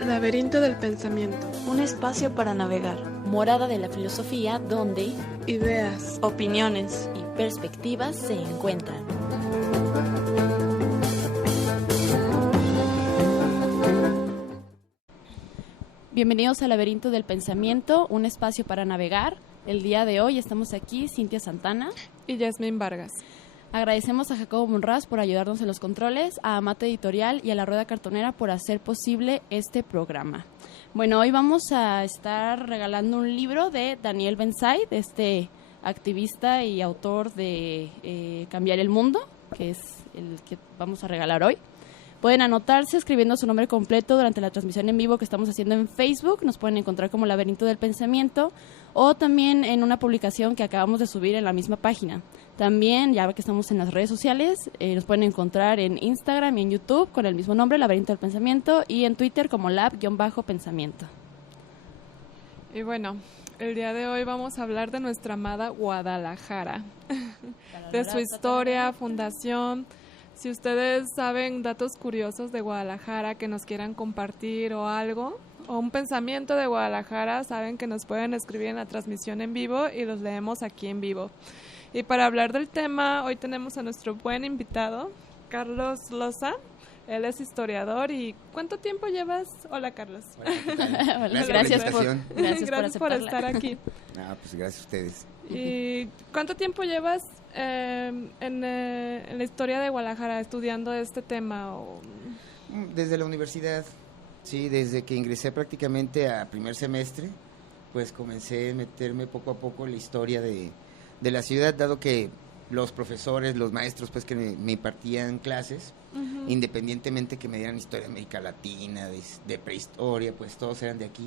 Laberinto del pensamiento. Un espacio para navegar. Morada de la filosofía donde ideas, opiniones y perspectivas se encuentran. Bienvenidos al Laberinto del Pensamiento, un espacio para navegar. El día de hoy estamos aquí, Cintia Santana y Yasmín Vargas. Agradecemos a Jacobo Monraz por ayudarnos en los controles, a Amate Editorial y a La Rueda Cartonera por hacer posible este programa. Bueno, hoy vamos a estar regalando un libro de Daniel Ben-Said, este activista y autor de Cambiar el Mundo, que es el que vamos a regalar hoy. Pueden anotarse escribiendo su nombre completo durante la transmisión en vivo que estamos haciendo en Facebook. Nos pueden encontrar como Laberinto del Pensamiento o también en una publicación que acabamos de subir en la misma página. También, ya que estamos en las redes sociales, nos pueden encontrar en Instagram y en YouTube con el mismo nombre, Laberinto del Pensamiento, y en Twitter como lab-pensamiento. Y bueno, el día de hoy vamos a hablar de nuestra amada Guadalajara, de su historia, fundación. Si ustedes saben datos curiosos de Guadalajara que nos quieran compartir o algo, o un pensamiento de Guadalajara, saben que nos pueden escribir en la transmisión en vivo y los leemos aquí en vivo. Y para hablar del tema, hoy tenemos a nuestro buen invitado, Carlos Loza. Él es historiador. ¿Y cuánto tiempo llevas? Hola, Carlos. Hola, Gracias por estar aquí. Pues gracias a ustedes. ¿Y cuánto tiempo llevas en la historia de Guadalajara estudiando este tema? Desde la universidad, sí, desde que ingresé prácticamente a primer semestre, pues comencé a meterme poco a poco en la historia de la ciudad, dado que los profesores, los maestros pues que me impartían clases, uh-huh, independientemente que me dieran historia de América Latina, de prehistoria, pues todos eran de aquí.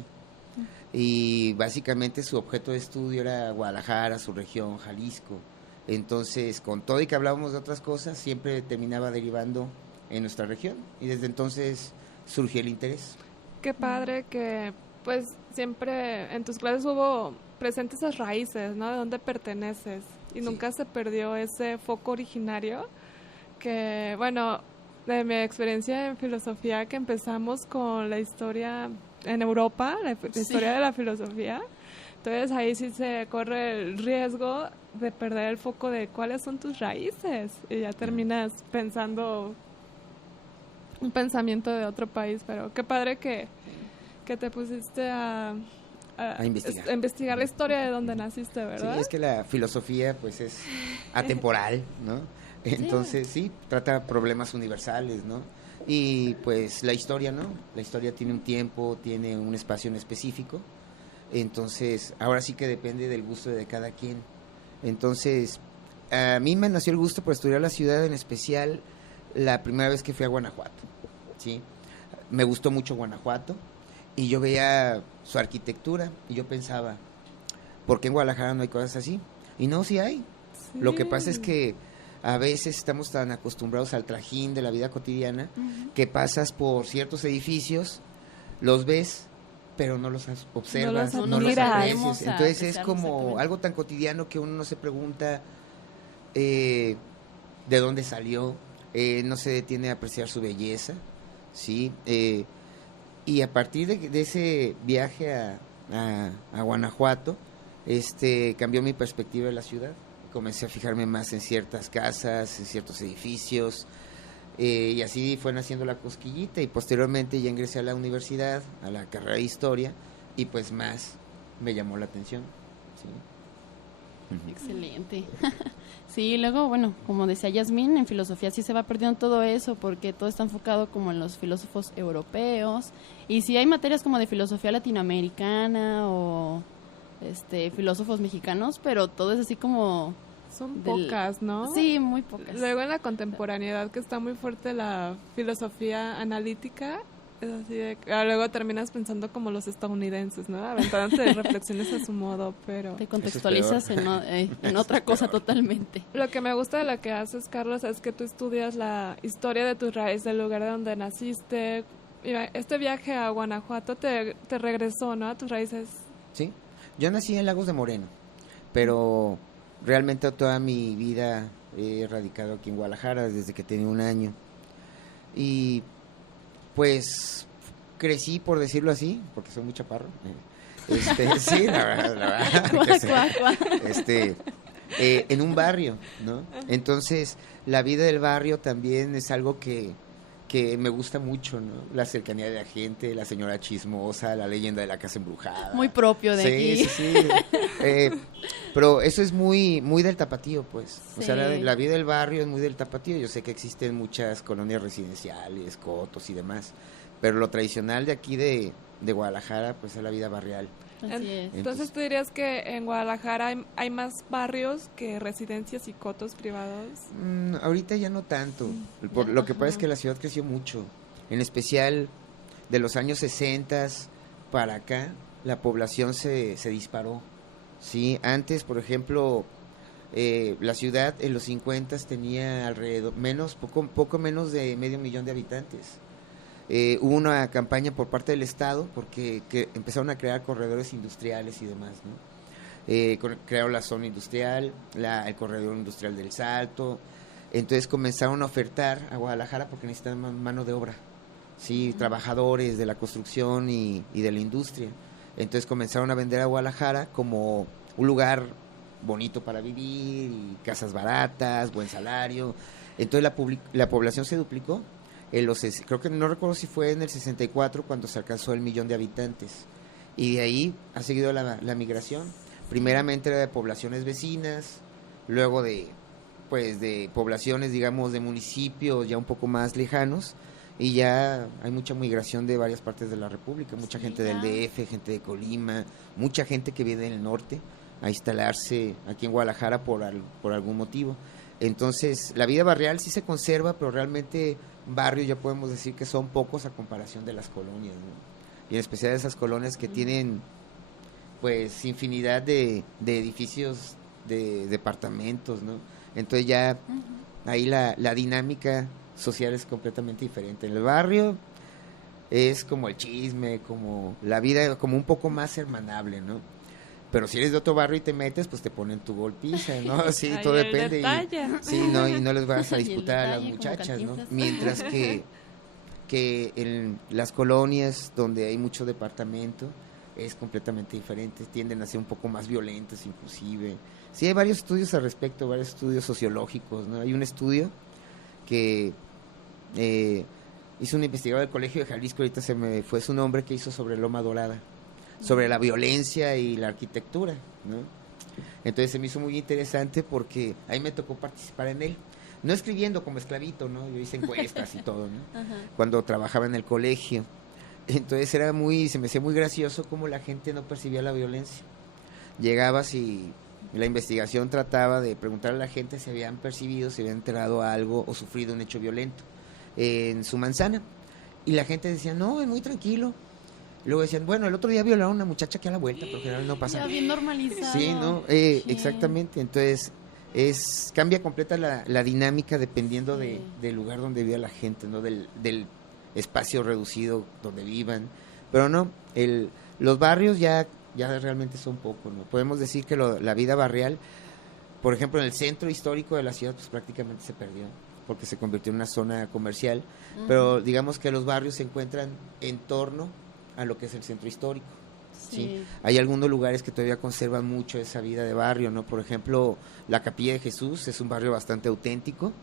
Uh-huh. Y básicamente su objeto de estudio era Guadalajara, su región, Jalisco. Entonces, con todo y que hablábamos de otras cosas, siempre terminaba derivando en nuestra región. Y desde entonces surgió el interés. Qué padre que pues siempre en tus clases hubo presentes esas raíces, ¿no? De dónde perteneces. Y sí, nunca se perdió ese foco originario que, bueno, de mi experiencia en filosofía, que empezamos con la historia en Europa, la historia de la filosofía. Entonces ahí sí se corre el riesgo de perder el foco de cuáles son tus raíces. Y ya terminas pensando un pensamiento de otro país. Pero qué padre que te pusiste a investigar la historia de donde naciste, ¿verdad? Sí, es que la filosofía pues es atemporal, ¿no? Entonces sí, trata problemas universales, ¿no? Y pues la historia, ¿no? La historia tiene un tiempo, tiene un espacio en específico. Entonces, ahora sí que depende del gusto de cada quien. Entonces, a mí me nació el gusto por estudiar la ciudad, en especial la primera vez que fui a Guanajuato, ¿sí? Me gustó mucho Guanajuato. Y yo veía su arquitectura y yo pensaba, ¿por qué en Guadalajara no hay cosas así? Y no, sí hay. Sí. Lo que pasa es que a veces estamos tan acostumbrados al trajín de la vida cotidiana, uh-huh, que pasas por ciertos edificios, los ves, pero no los observas, no los aprecias. Entonces es como algo tan cotidiano que uno no se pregunta de dónde salió, no se detiene a apreciar su belleza, ¿sí? Y a partir de ese viaje a Guanajuato, cambió mi perspectiva de la ciudad. Comencé a fijarme más en ciertas casas, en ciertos edificios, y así fue naciendo la cosquillita. Y posteriormente ya ingresé a la universidad, a la carrera de historia, y pues más me llamó la atención. ¿Sí? Excelente. Sí, luego, bueno, como decía Yasmín, en filosofía sí se va perdiendo todo eso porque todo está enfocado como en los filósofos europeos, y sí hay materias como de filosofía latinoamericana o filósofos mexicanos, pero todo es así como... Son pocas, ¿no? Sí, muy pocas. Luego en la contemporaneidad, que está muy fuerte la filosofía analítica, es así de... Luego terminas pensando como los estadounidenses, ¿no? Aventándote reflexiones a su modo, pero... Te contextualizas en otra cosa totalmente. Lo que me gusta de lo que haces, Carlos, es que tú estudias la historia de tus raíces, del lugar de donde naciste. Mira, este viaje a Guanajuato te regresó, ¿no? A tus raíces. Sí, yo nací en Lagos de Moreno, pero realmente toda mi vida he radicado aquí en Guadalajara desde que tenía 1 año. Y pues crecí, por decirlo así, porque soy muy chaparro. Sí, la verdad. Que sí. En un barrio, ¿no? Entonces, la vida del barrio también es algo que me gusta mucho, ¿no? La cercanía de la gente, la señora chismosa, la leyenda de la casa embrujada. Muy propio de aquí. Sí. Pero eso es muy del tapatío, pues. Sí. O sea, la vida del barrio es muy del tapatío. Yo sé que existen muchas colonias residenciales, cotos y demás, pero lo tradicional de aquí de Guadalajara, pues es la vida barrial. Así es. Entonces, ¿tú dirías que en Guadalajara hay más barrios que residencias y cotos privados? Ahorita ya no tanto. Por lo que pasa es que la ciudad creció mucho. En especial de los años 60 para acá, la población se disparó. Sí, antes, por ejemplo, la ciudad en los 50 tenía alrededor, poco menos de 500,000 de habitantes. Hubo una campaña por parte del Estado porque empezaron a crear corredores industriales y demás, ¿no? Crearon la zona industrial, el corredor industrial del Salto. Entonces comenzaron a ofertar a Guadalajara porque necesitaban mano de obra, sí, trabajadores de la construcción y de la industria. Entonces comenzaron a vender a Guadalajara como un lugar bonito para vivir, y casas baratas, buen salario. Entonces la población se duplicó. Creo que no recuerdo si fue en el 64 cuando se alcanzó el 1,000,000 de habitantes, y de ahí ha seguido la migración. Primeramente era de poblaciones vecinas, luego de poblaciones, digamos, de municipios ya un poco más lejanos, y ya hay mucha migración de varias partes de la República, mucha gente del DF, gente de Colima, mucha gente que viene del norte a instalarse aquí en Guadalajara por algún motivo. Entonces, la vida barrial sí se conserva, pero realmente barrios ya podemos decir que son pocos a comparación de las colonias, ¿no? Y en especial esas colonias que tienen pues infinidad de edificios, de departamentos, ¿no? Entonces ya ahí la dinámica social es completamente diferente. En el barrio es como el chisme, como la vida, como un poco más hermanable, ¿no? Pero si eres de otro barrio y te metes, pues te ponen tu golpiza, ¿no? Sí, todo depende. Y no les vas a disputar a las muchachas, ¿no? Mientras que en las colonias donde hay mucho departamento es completamente diferente, tienden a ser un poco más violentas inclusive. Sí, hay varios estudios al respecto, varios estudios sociológicos, ¿no? Hay un estudio que hizo un investigador del Colegio de Jalisco, ahorita se me fue su nombre, que hizo sobre Loma Dorada, sobre la violencia y la arquitectura, ¿no? Entonces se me hizo muy interesante porque ahí me tocó participar en él, no escribiendo como esclavito, ¿no? Yo hice encuestas y todo, ¿no? Cuando trabajaba en el colegio. Entonces se me hacía muy gracioso cómo la gente no percibía la violencia. Llegabas y la investigación trataba de preguntar a la gente si habían percibido, si habían enterado algo o sufrido un hecho violento en su manzana, y la gente decía, no, es muy tranquilo. Luego decían, bueno, el otro día violaron a una muchacha aquí a la vuelta, pero en general no pasa nada. Ya bien normalizado. Sí, ¿no? Exactamente. Entonces, cambia completa la dinámica dependiendo del lugar donde viva la gente, ¿no? Del espacio reducido donde vivan. Pero no, los barrios ya realmente son poco, ¿no? Podemos decir que la vida barrial, por ejemplo, en el centro histórico de la ciudad, pues prácticamente se perdió, porque se convirtió en una zona comercial. Pero digamos que los barrios se encuentran en torno a lo que es el centro histórico. ¿Sí? Hay algunos lugares que todavía conservan mucho esa vida de barrio, ¿no? Por ejemplo, la Capilla de Jesús es un barrio bastante auténtico,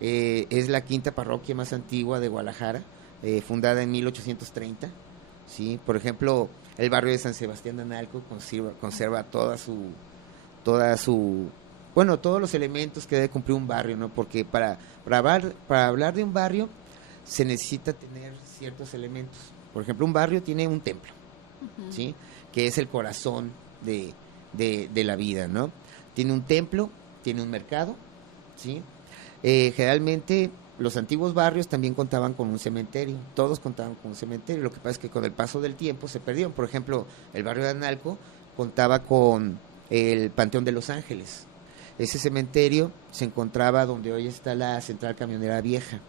es la quinta parroquia más antigua de Guadalajara, fundada en 1830, ¿sí? Por ejemplo, el barrio de San Sebastián de Analco conserva todos los elementos que debe cumplir un barrio, ¿no? Porque para hablar de un barrio se necesita tener ciertos elementos. Por ejemplo, un barrio tiene un templo, ¿sí? Que es el corazón de la vida, ¿no? Tiene un templo, tiene un mercado, ¿sí? Generalmente los antiguos barrios también contaban con un cementerio, todos contaban con un cementerio. Lo que pasa es que con el paso del tiempo se perdieron. Por ejemplo, el barrio de Analco contaba con el Panteón de Los Ángeles. Ese cementerio se encontraba donde hoy está la Central Camionera Vieja,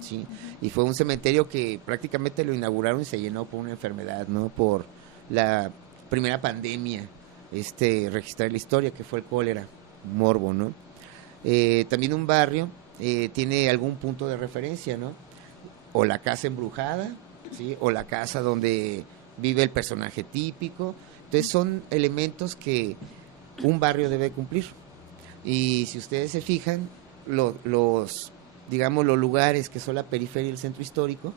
¿sí? Y fue un cementerio que prácticamente lo inauguraron y se llenó por una enfermedad, ¿no? Por la primera pandemia registrada en la historia, que fue el cólera. morbo, ¿no? También un barrio tiene algún punto de referencia, ¿no? O la casa embrujada, ¿sí? O la casa donde vive el personaje típico. Entonces son elementos que un barrio debe cumplir. Y si ustedes se fijan, los lugares que son la periferia y el centro histórico,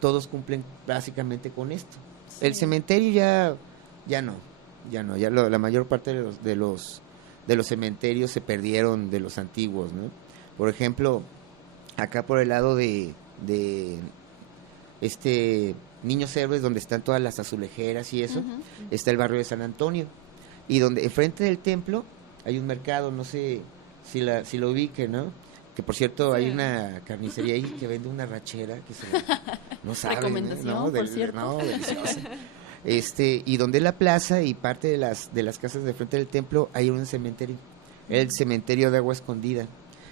todos cumplen básicamente con esto. Sí. El cementerio ya no, la mayor parte de los cementerios se perdieron de los antiguos, ¿no? Por ejemplo, acá por el lado de Niños Héroes, donde están todas las azulejeras y eso, está el barrio de San Antonio, y donde enfrente del templo hay un mercado, no sé si lo ubique, ¿no? Que por cierto hay una carnicería ahí que vende una rachera que no saben, recomendación, ¿no? por cierto. No, deliciosa. Y donde la plaza y parte de las casas de frente del templo hay un cementerio, el cementerio de Agua Escondida.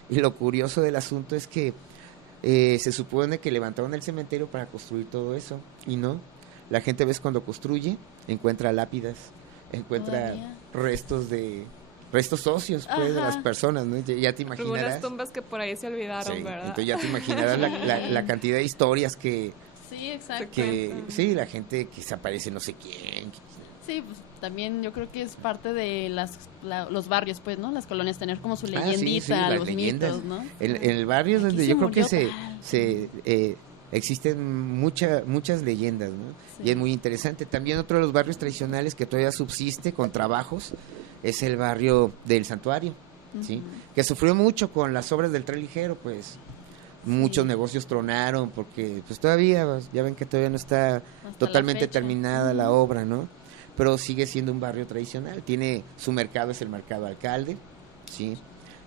Y lo curioso del asunto es que se supone que levantaron el cementerio para construir todo eso, y no. La gente, ves, cuando construye, encuentra lápidas, encuentra restos óseos, pues, de las personas, ¿no? Ya te imaginarás. Algunas tumbas que por ahí se olvidaron, sí, ¿verdad? Entonces ya te imaginarás la cantidad de historias que... Sí, exacto. Sí, la gente que se aparece no sé quién. Sí, pues también yo creo que es parte de los barrios, pues, ¿no? Las colonias, tener como su leyendita, los leyendas. Mitos, ¿no? En el barrio es donde yo creo que existen muchas leyendas, ¿no? Sí. Y es muy interesante. También otro de los barrios tradicionales que todavía subsiste con trabajos es el barrio del Santuario, ¿sí? Que sufrió mucho con las obras del Tren Ligero, pues. Muchos negocios tronaron porque pues todavía, ya ven que todavía no está totalmente terminada la obra, ¿no? Pero sigue siendo un barrio tradicional. Tiene su mercado, es el Mercado Alcalde, ¿sí?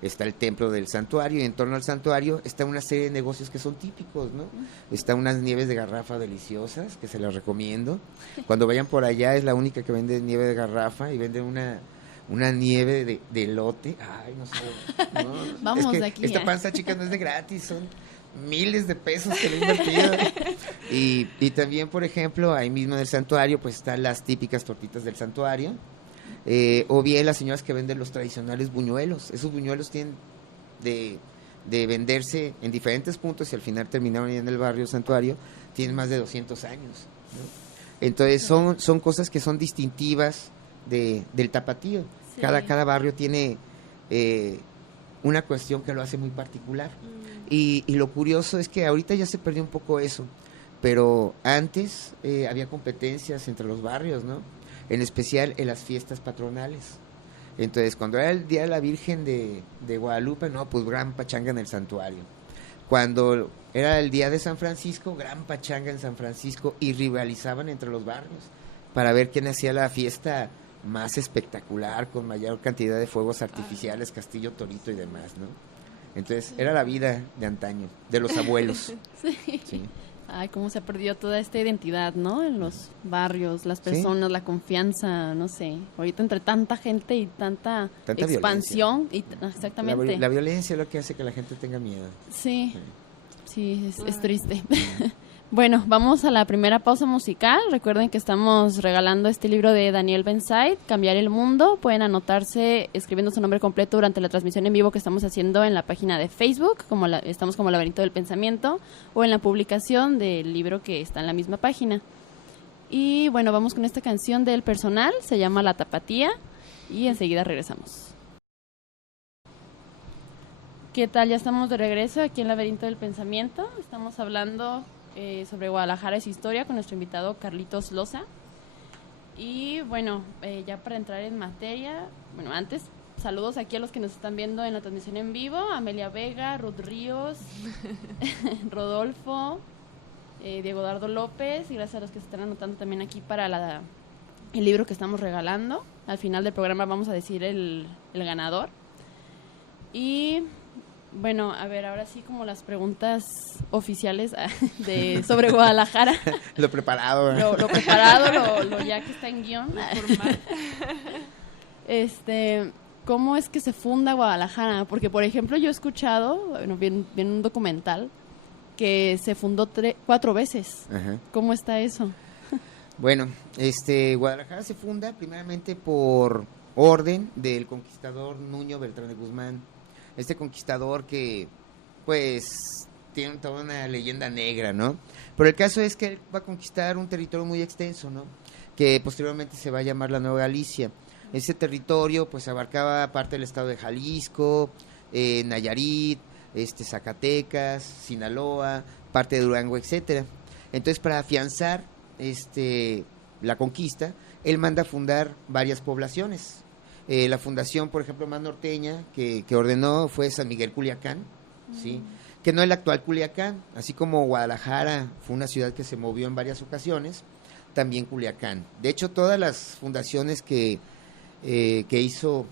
Está el Templo del Santuario, y en torno al santuario está una serie de negocios que son típicos, ¿no? Está unas nieves de garrafa deliciosas, que se las recomiendo. Cuando vayan por allá, es la única que vende nieve de garrafa, y vende una nieve de elote. Ay, no sé. No, vamos es que de aquí. Esta panza, chicas, no es de gratis, son miles de pesos que le he invertido. Y también, por ejemplo, ahí mismo en el santuario, pues están las típicas tortitas del santuario. O bien las señoras que venden los tradicionales buñuelos. Esos buñuelos tienen de venderse en diferentes puntos, y al final terminaron en el barrio santuario. Tienen más de 200 años, ¿no? Entonces son cosas que son distintivas del tapatío. Sí. Cada barrio tiene una cuestión que lo hace muy particular. Y lo curioso es que ahorita ya se perdió un poco eso, pero antes había competencias entre los barrios, ¿no? En especial en las fiestas patronales. Entonces, cuando era el Día de la Virgen de Guadalupe, no, pues gran pachanga en el santuario. Cuando era el Día de San Francisco, gran pachanga en San Francisco, y rivalizaban entre los barrios para ver quién hacía la fiesta más espectacular, con mayor cantidad de fuegos artificiales, Castillo Torito y demás, ¿no? Entonces, era la vida de antaño, de los abuelos. Sí. Ay, cómo se ha perdido toda esta identidad, ¿no? En los barrios, las personas, la confianza, no sé. Ahorita entre tanta gente y tanta expansión. Exactamente. La violencia es lo que hace que la gente tenga miedo. Sí, es triste. Bueno, vamos a la primera pausa musical. Recuerden que estamos regalando este libro de Daniel Ben-Said, Cambiar el Mundo. Pueden anotarse escribiendo su nombre completo durante la transmisión en vivo que estamos haciendo en la página de Facebook, estamos como Laberinto del Pensamiento, o en la publicación del libro que está en la misma página. Y bueno, vamos con esta canción del Personal, se llama La Tapatía, y enseguida regresamos. ¿Qué tal? Ya estamos de regreso aquí en Laberinto del Pensamiento. Estamos hablando sobre Guadalajara y su historia con nuestro invitado Carlitos Loza. Y bueno, ya para entrar en materia, bueno, antes, saludos aquí a los que nos están viendo en la transmisión en vivo: Amelia Vega, Ruth Ríos, Rodolfo, Diego Dardo López, y gracias a los que se están anotando también aquí para el libro que estamos regalando. Al final del programa vamos a decir el ganador. Y bueno, a ver, ahora sí como las preguntas oficiales sobre Guadalajara. Lo preparado. Lo preparado, lo ya que está en guión. ¿Cómo es que se funda Guadalajara? Porque, por ejemplo, yo he escuchado, bueno, vi en un documental, que se fundó 4 veces. Ajá. ¿Cómo está eso? Bueno, Guadalajara se funda primeramente por orden del conquistador Nuño Beltrán de Guzmán. Este conquistador que, pues, tiene toda una leyenda negra, ¿no? Pero el caso es que él va a conquistar un territorio muy extenso, ¿no? Que posteriormente se va a llamar la Nueva Galicia. Ese territorio, pues, abarcaba parte del estado de Jalisco, Nayarit, Zacatecas, Sinaloa, parte de Durango, etcétera. Entonces, para afianzar la conquista, él manda fundar varias poblaciones. La fundación, por ejemplo, más norteña que ordenó fue San Miguel Culiacán, ¿sí? Que no es el actual Culiacán, así como Guadalajara fue una ciudad que se movió en varias ocasiones, también Culiacán. De hecho, todas las fundaciones que hizo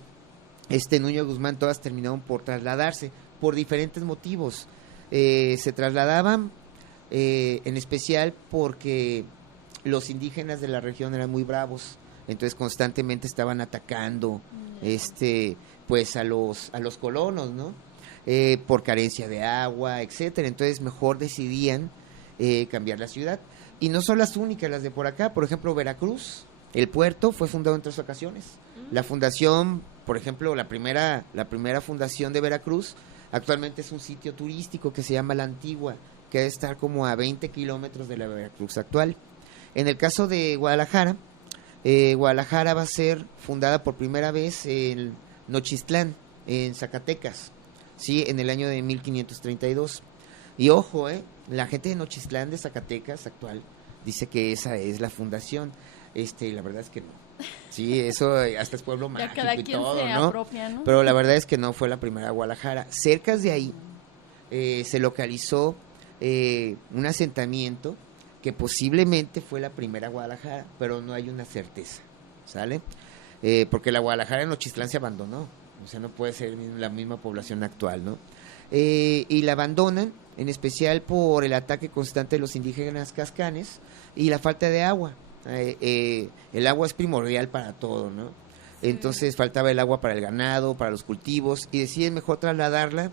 Nuño Guzmán, todas terminaron por trasladarse, por diferentes motivos. Se trasladaban en especial porque los indígenas de la región eran muy bravos, entonces constantemente estaban atacando pues a los colonos, ¿no? Por carencia de agua, etcétera. Entonces mejor decidían cambiar la ciudad. Y no son las únicas, las de por acá. Por ejemplo, Veracruz, el puerto fue fundado en 3 ocasiones. La fundación, por ejemplo, la primera fundación de Veracruz, actualmente es un sitio turístico que se llama La Antigua, que debe estar como a 20 kilómetros de la Veracruz actual. En el caso de Guadalajara, Guadalajara va a ser fundada por primera vez en Nochistlán, en Zacatecas, ¿sí? En el año de 1532. Y ojo, la gente de Nochistlán de Zacatecas actual dice que esa es la fundación. La verdad es que no. Sí, eso hasta es pueblo mágico cada y quien todo, se ¿no? apropia, ¿no? Pero la verdad es que no fue la primera Guadalajara. Cerca de ahí se localizó un asentamiento que posiblemente fue la primera Guadalajara, pero no hay una certeza, ¿sale? Porque la Guadalajara en Nochistlán se abandonó, o sea, no puede ser la misma población actual, ¿no? Y la abandonan, en especial por el ataque constante de los indígenas cascanes y la falta de agua. El agua es primordial para todo, ¿no? Sí. Entonces faltaba el agua para el ganado, para los cultivos, y deciden mejor trasladarla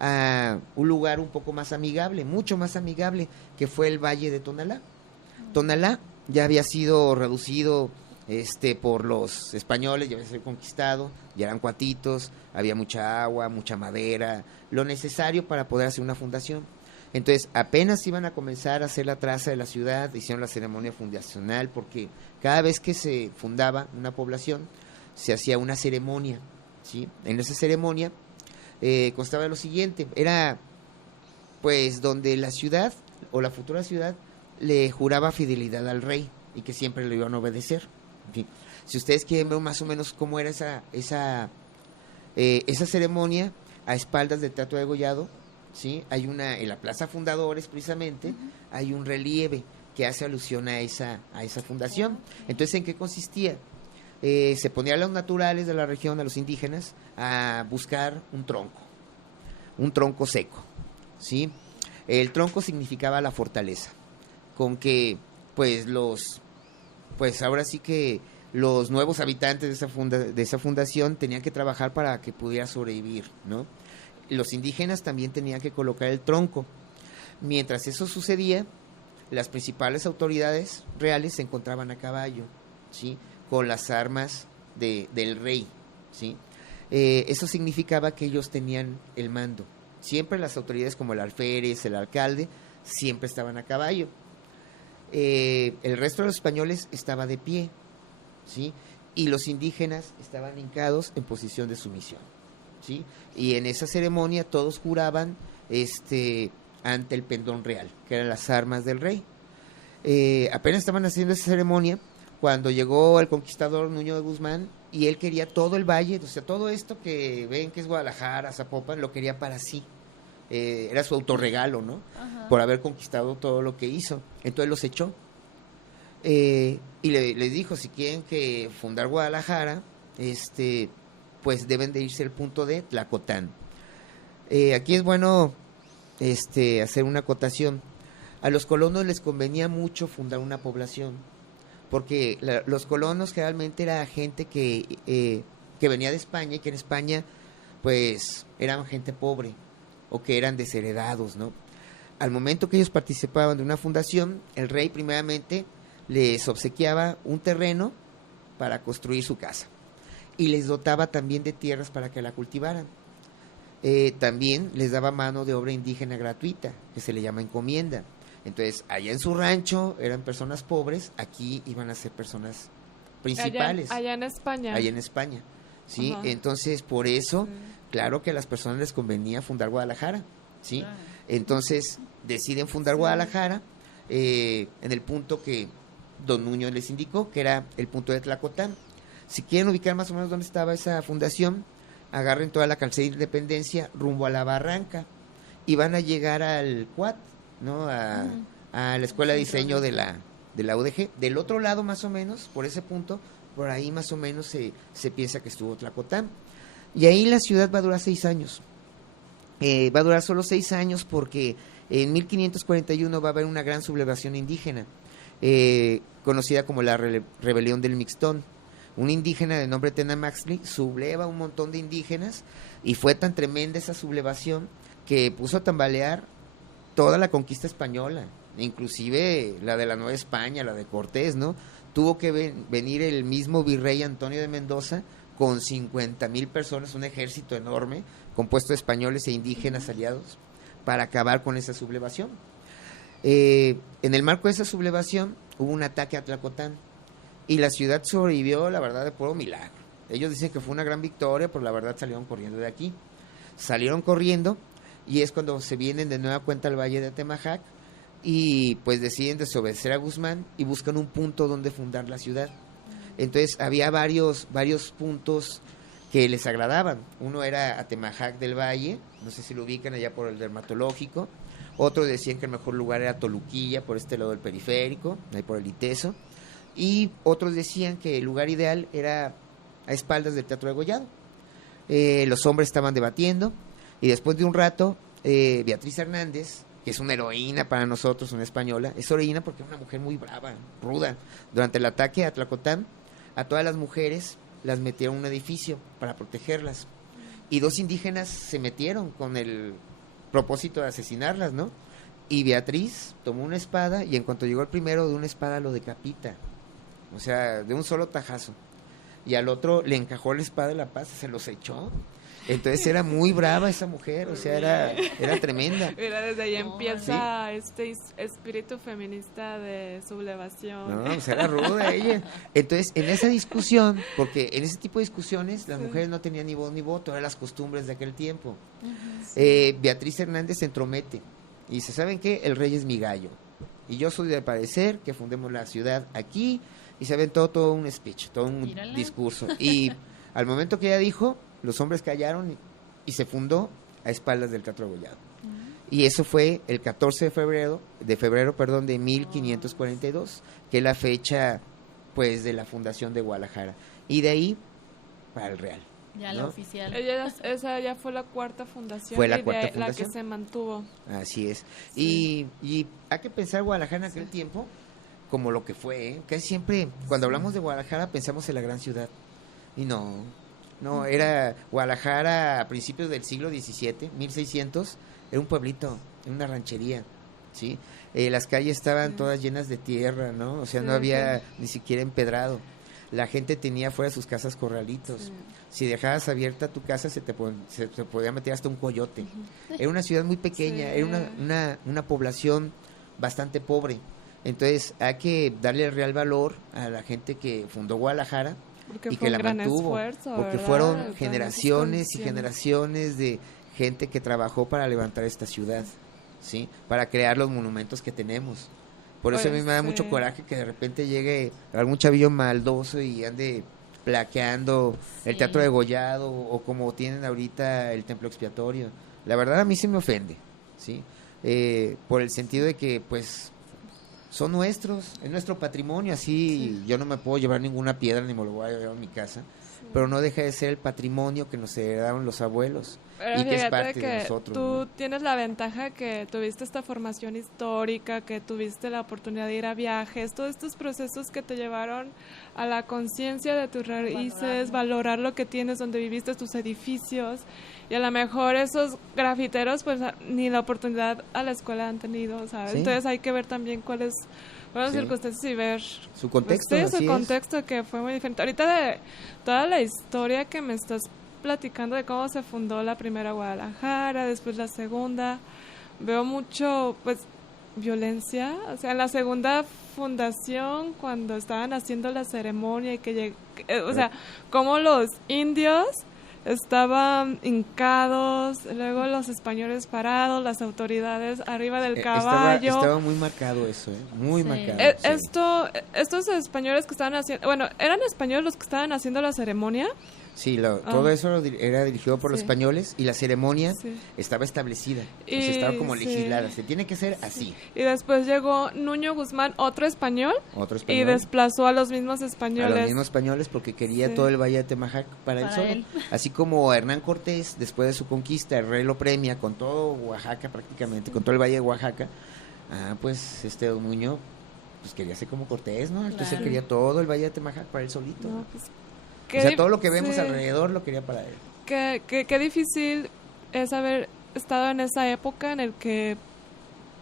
a un lugar un poco más amigable, mucho más amigable, que fue el Valle de Tonalá. Tonalá ya había sido reducido por los españoles, ya había sido conquistado, ya eran cuatitos, había mucha agua, mucha madera, lo necesario para poder hacer una fundación. Entonces, apenas iban a comenzar a hacer la traza de la ciudad, hicieron la ceremonia fundacional, porque cada vez que se fundaba una población, se hacía una ceremonia, ¿sí? En esa ceremonia constaba de lo siguiente, era pues donde la ciudad o la futura ciudad le juraba fidelidad al rey y que siempre lo iban a obedecer. En fin, si ustedes quieren ver más o menos cómo era esa ceremonia a espaldas del Teatro de Degollado, ¿sí? Hay en la Plaza Fundadores precisamente, hay un relieve que hace alusión a esa fundación. Entonces, ¿en qué consistía? Se ponía a los naturales de la región, a los indígenas, a buscar un tronco seco, ¿sí? El tronco significaba la fortaleza, con que pues ahora sí que los nuevos habitantes de esa fundación tenían que trabajar para que pudiera sobrevivir, ¿no? Los indígenas también tenían que colocar el tronco. Mientras eso sucedía, las principales autoridades reales se encontraban a caballo, ¿sí? Con las armas del rey, ¿sí? Eso significaba que ellos tenían el mando. Siempre las autoridades como el alférez, el alcalde, siempre estaban a caballo. El resto de los españoles estaba de pie, ¿sí? Y los indígenas estaban hincados en posición de sumisión, ¿sí? Y en esa ceremonia todos juraban ante el pendón real, que eran las armas del rey. Apenas estaban haciendo esa ceremonia cuando llegó el conquistador Nuño de Guzmán y él quería todo el valle, o sea, todo esto que ven que es Guadalajara, Zapopan, lo quería para sí. Era su autorregalo, ¿no? Ajá. Por haber conquistado todo lo que hizo. Entonces los echó. Y le dijo, si quieren que fundar Guadalajara, pues deben de irse al punto de Tlacotán. Aquí es bueno hacer una acotación. A los colonos les convenía mucho fundar una población, porque los colonos generalmente era gente que venía de España y que en España pues eran gente pobre o que eran desheredados, ¿no? Al momento que ellos participaban de una fundación, el rey primeramente les obsequiaba un terreno para construir su casa. y les dotaba también de tierras para que la cultivaran. También les daba mano de obra indígena gratuita, que se le llama encomienda. Entonces, allá en su rancho eran personas pobres, aquí iban a ser personas principales. Allá en España. Allá en España, ¿sí? Ajá. Entonces, por eso, claro que a las personas les convenía fundar Guadalajara, ¿sí? Claro. Entonces, deciden fundar Guadalajara en el punto que don Nuño les indicó, que era el punto de Tlacotán. Si quieren ubicar más o menos dónde estaba esa fundación, agarren toda la calzada de Independencia rumbo a la Barranca y van a llegar al CUAT, ¿no? A la Escuela de Diseño de la UDG. Del otro lado, más o menos, por ese punto, por ahí más o menos se piensa que estuvo Tlacotán. Y ahí la ciudad va a durar 6 años. Va a durar solo 6 años porque en 1541 va a haber una gran sublevación indígena, conocida como la Rebelión del Mixtón. Un indígena de nombre Tenamaxtli subleva un montón de indígenas y fue tan tremenda esa sublevación que puso a tambalear toda la conquista española, inclusive la de la Nueva España, la de Cortés, ¿no? Tuvo que venir el mismo virrey Antonio de Mendoza con 50,000 personas, un ejército enorme, compuesto de españoles e indígenas aliados, para acabar con esa sublevación. En el marco de esa sublevación hubo un ataque a Tlacotán, y la ciudad sobrevivió, la verdad, de puro milagro. Ellos dicen que fue una gran victoria, pero la verdad salieron corriendo de aquí. Salieron corriendo y es cuando se vienen de nueva cuenta al Valle de Atemajac y pues deciden desobedecer a Guzmán y buscan un punto donde fundar la ciudad. Entonces había varios puntos que les agradaban. Uno era Atemajac del Valle, no sé si lo ubican allá por el dermatológico. Otros decían que el mejor lugar era Toluquilla, por este lado del periférico, ahí por el Iteso. Y otros decían que el lugar ideal era a espaldas del Teatro de Gollado. Los hombres estaban debatiendo y después de un rato Beatriz Hernández, que es una heroína para nosotros, una española, es heroína porque es una mujer muy brava, ruda. Durante el ataque a Tlacotán, a todas las mujeres las metieron en un edificio para protegerlas y 2 indígenas se metieron con el propósito de asesinarlas, ¿no? Y Beatriz tomó una espada y en cuanto llegó el primero de una espada lo decapita. O sea, de un solo tajazo. Y al otro le encajó la espada de la paz, se los echó. Entonces era muy brava esa mujer, o sea, era tremenda. Mira, desde ahí empieza este espíritu feminista de sublevación. No, pues era ruda ella. Entonces, en esa discusión, porque en ese tipo de discusiones las mujeres no tenían ni voz ni voto, eran las costumbres de aquel tiempo. Beatriz Hernández se entromete y dice, ¿saben qué? El rey es mi gallo. Y yo soy de parecer que fundemos la ciudad aquí. Y se aventó todo un speech, todo un discurso. Y al momento que ella dijo, los hombres callaron y se fundó a espaldas del Teatro Gollado. Y eso fue el 14 de febrero, de 1542, que es la fecha pues de la fundación de Guadalajara. Y de ahí para el Real. Ya ¿no? la oficial. Esa ya fue la cuarta fundación. Fue la y cuarta la fundación. que se mantuvo. Así es. Sí. Y hay que pensar Guadalajara en aquel tiempo como lo que fue, ¿eh? Que siempre, cuando hablamos de Guadalajara, pensamos en la gran ciudad. Y no, era Guadalajara a principios del siglo XVII, 1600, era un pueblito, era una ranchería, ¿sí? Las calles estaban todas llenas de tierra, ¿no? O sea, no había ni siquiera empedrado. La gente tenía fuera de sus casas corralitos. Sí. Si dejabas abierta tu casa, se podía meter hasta un coyote. Era una ciudad muy pequeña, era una población bastante pobre. Entonces hay que darle el real valor a la gente que fundó Guadalajara y que la mantuvo, porque fueron generaciones y generaciones de gente que trabajó para levantar esta ciudad, ¿sí? Para crear los monumentos que tenemos. Por eso a mí me da mucho coraje que de repente llegue algún chavillo maldoso y ande plaqueando el Teatro de Gollado o como tienen ahorita el Templo Expiatorio. La verdad a mí se me ofende, ¿sí? Por el sentido de que pues son nuestros, es nuestro patrimonio, así yo no me puedo llevar ninguna piedra ni me lo voy a llevar a mi casa, pero no deja de ser el patrimonio que nos heredaron los abuelos. Pero y que es parte que de nosotros. Tú ¿no? tienes la ventaja que tuviste esta formación histórica, que tuviste la oportunidad de ir a viajes, todos estos procesos que te llevaron a la conciencia de tus raíces, valorar lo que tienes, donde viviste, tus edificios, y a lo mejor esos grafiteros pues ni la oportunidad a la escuela han tenido, ¿sabes? ¿Sí? Entonces hay que ver también cuál es fueron Sí. circunstancias y ver Su contexto, pues, sí, así su es. contexto que fue muy diferente. Ahorita de toda la historia que me estás platicando de cómo se fundó la primera Guadalajara, después la segunda, veo mucho pues violencia, o sea, en la segunda fundación cuando estaban haciendo la ceremonia y que o sea, cómo los indios estaban hincados, luego los españoles parados, las autoridades arriba del caballo. Estaba muy marcado eso, muy Sí. marcado. sí. Estos españoles que estaban haciendo, bueno, ¿eran españoles los que estaban haciendo la ceremonia? Sí, todo eso era dirigido por los Sí. españoles y la ceremonia Sí. estaba establecida, Y- estaba como sí. legislada, se tiene que hacer así. Y después llegó Nuño Guzmán, otro español, Otro y español, desplazó a los mismos a españoles. los mismos españoles porque quería Sí. todo el Valle de Temajac para él Para solo. él. Así como Hernán Cortés, después de su conquista, el rey lo premia con todo Oaxaca prácticamente, con todo el Valle de Oaxaca. Pues don Nuño pues quería ser como Cortés, ¿no? Entonces él Claro. quería todo el Valle de Temajac para él solito. No, pues, O sea, todo lo que vemos sí. alrededor lo quería para él. Qué difícil es haber estado en esa época en el que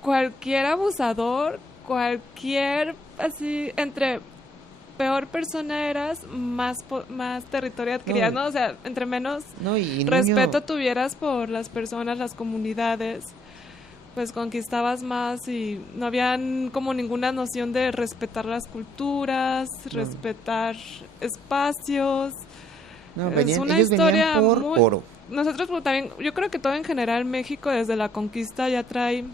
cualquier abusador, cualquier así, entre peor persona eras, más territorio adquirías, No. ¿no? O sea, entre menos No, y Nuño- respeto tuvieras por las personas, las comunidades, pues conquistabas más y no habían como ninguna noción de respetar las culturas, respetar espacios. no, es una ellos historia venían por muy- oro. Nosotros pues, también, yo creo que todo en general México desde la conquista ya trae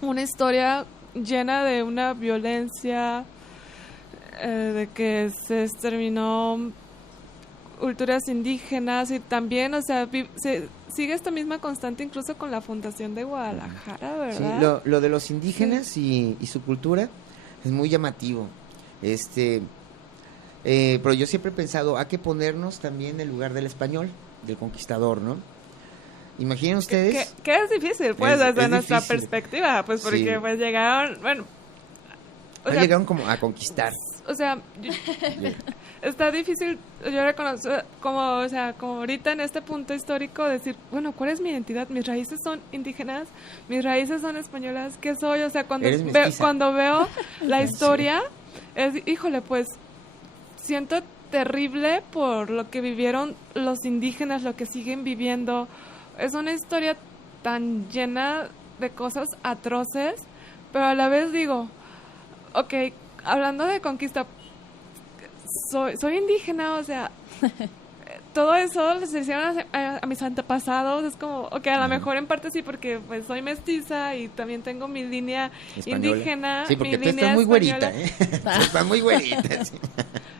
una historia llena de una violencia, de que se exterminó culturas indígenas y también, o sea, se sigue esta misma constante incluso con la fundación de Guadalajara, Sí, ¿verdad? lo de los indígenas y su cultura es muy llamativo. Pero yo siempre he pensado, hay que ponernos también en el lugar del español, del conquistador, ¿no? Imaginen ustedes. Que es difícil, pues, Es- desde es nuestra difícil. perspectiva, pues, porque Sí. pues llegaron, bueno, o sea, Llegaron como a conquistar. o sea, está difícil, yo reconozco, como, o sea, como ahorita en este punto histórico decir, bueno, ¿cuál es mi identidad? Mis raíces son indígenas, mis raíces son españolas, ¿qué soy? O sea, cuando Eres mestiza. cuando veo la Sí. historia, híjole, pues, siento terrible por lo que vivieron los indígenas, lo que siguen viviendo. Es una historia tan llena de cosas atroces, pero a la vez digo, ok, hablando de conquista, soy indígena, o sea, todo eso les hicieron a mis antepasados, es como, ok, a lo mejor en parte sí, porque pues soy mestiza y también tengo mi línea Española. indígena, Sí, porque mi tú línea estás muy güerita, española. Tú estás muy güerita. Sí.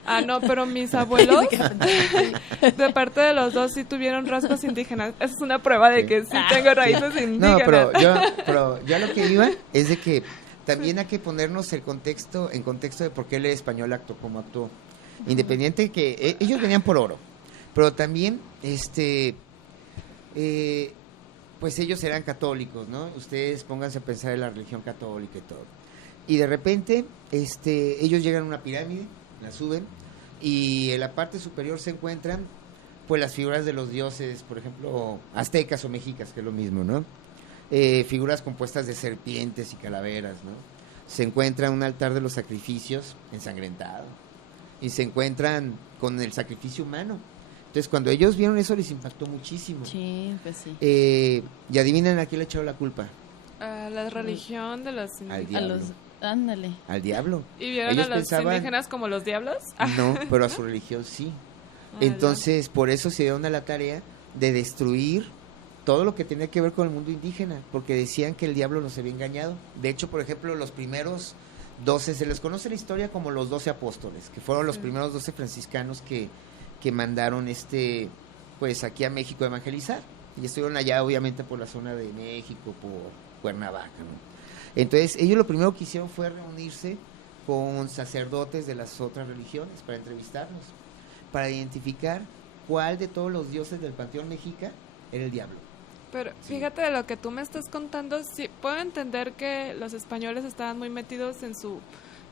Ah, no, pero mis abuelos, de parte de los dos, sí tuvieron rasgos indígenas. Esa es una prueba de que sí tengo raíces indígenas. No, pero yo a lo que iba es de que también hay que ponernos en contexto de por qué el español actuó como actuó. Independiente de que ellos venían por oro, pero también pues ellos eran católicos, ¿no? Ustedes pónganse a pensar en la religión católica y todo. Y de repente ellos llegan a una pirámide, la suben y en la parte superior se encuentran pues las figuras de los dioses, por ejemplo, aztecas o mexicas, que es lo mismo, ¿no? Figuras compuestas de serpientes y calaveras, ¿no? Se encuentra un altar de los sacrificios ensangrentado y se encuentran con el sacrificio humano. Entonces, cuando ellos vieron eso, les impactó muchísimo. Sí, pues sí. Y adivinen a quién le echaron la culpa. La religión de los Al indígenas. diablo. Ándale. Al diablo. ¿Y vieron Ellos a los pensaban- indígenas como los diablos? No, pero a su religión sí. Entonces, por eso se dieron a la tarea de destruir todo lo que tenía que ver con el mundo indígena, porque decían que el diablo los había engañado. De hecho, por ejemplo, los primeros 12, se les conoce la historia como los 12 apóstoles, que fueron los primeros 12 franciscanos que mandaron pues aquí a México a evangelizar. Y estuvieron allá, obviamente, por la zona de México, por Cuernavaca, ¿no? Entonces, ellos lo primero que hicieron fue reunirse con sacerdotes de las otras religiones para entrevistarlos, para identificar cuál de todos los dioses del panteón mexica era el diablo. Pero Sí. fíjate de lo que tú me estás contando, sí, puedo entender que los españoles estaban muy metidos en su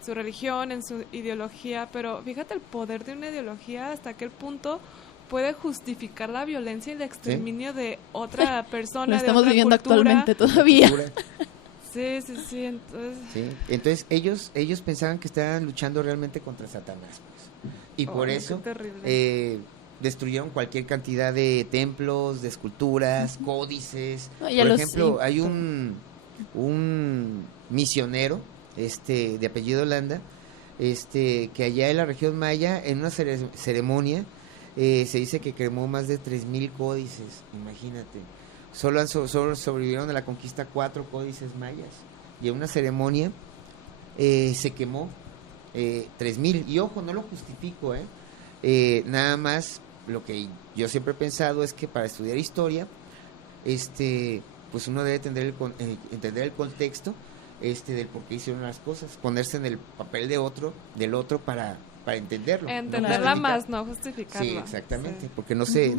religión, en su ideología, pero fíjate el poder de una ideología hasta qué punto puede justificar la violencia y el exterminio de otra persona, Lo de estamos otra viviendo cultura. actualmente todavía. Cultura. Sí, entonces... ¿Sí? Entonces ellos pensaban que estaban luchando realmente contra Satanás, pues. Y por eso destruyeron cualquier cantidad de templos, de esculturas, códices. Por ejemplo, hay un misionero de apellido Landa, que allá en la región maya, en una ceremonia, se dice que quemó más de 3,000 códices, imagínate. Solo sobrevivieron a la conquista 4 códices mayas. Y en una ceremonia se quemó 3,000. Y ojo, no lo justifico, nada más lo que yo siempre he pensado es que para estudiar historia, pues uno debe entender el contexto del por qué hicieron las cosas, ponerse en el papel del otro para entenderlo. Entenderla más, no justificarla. Sí, exactamente, porque no sé,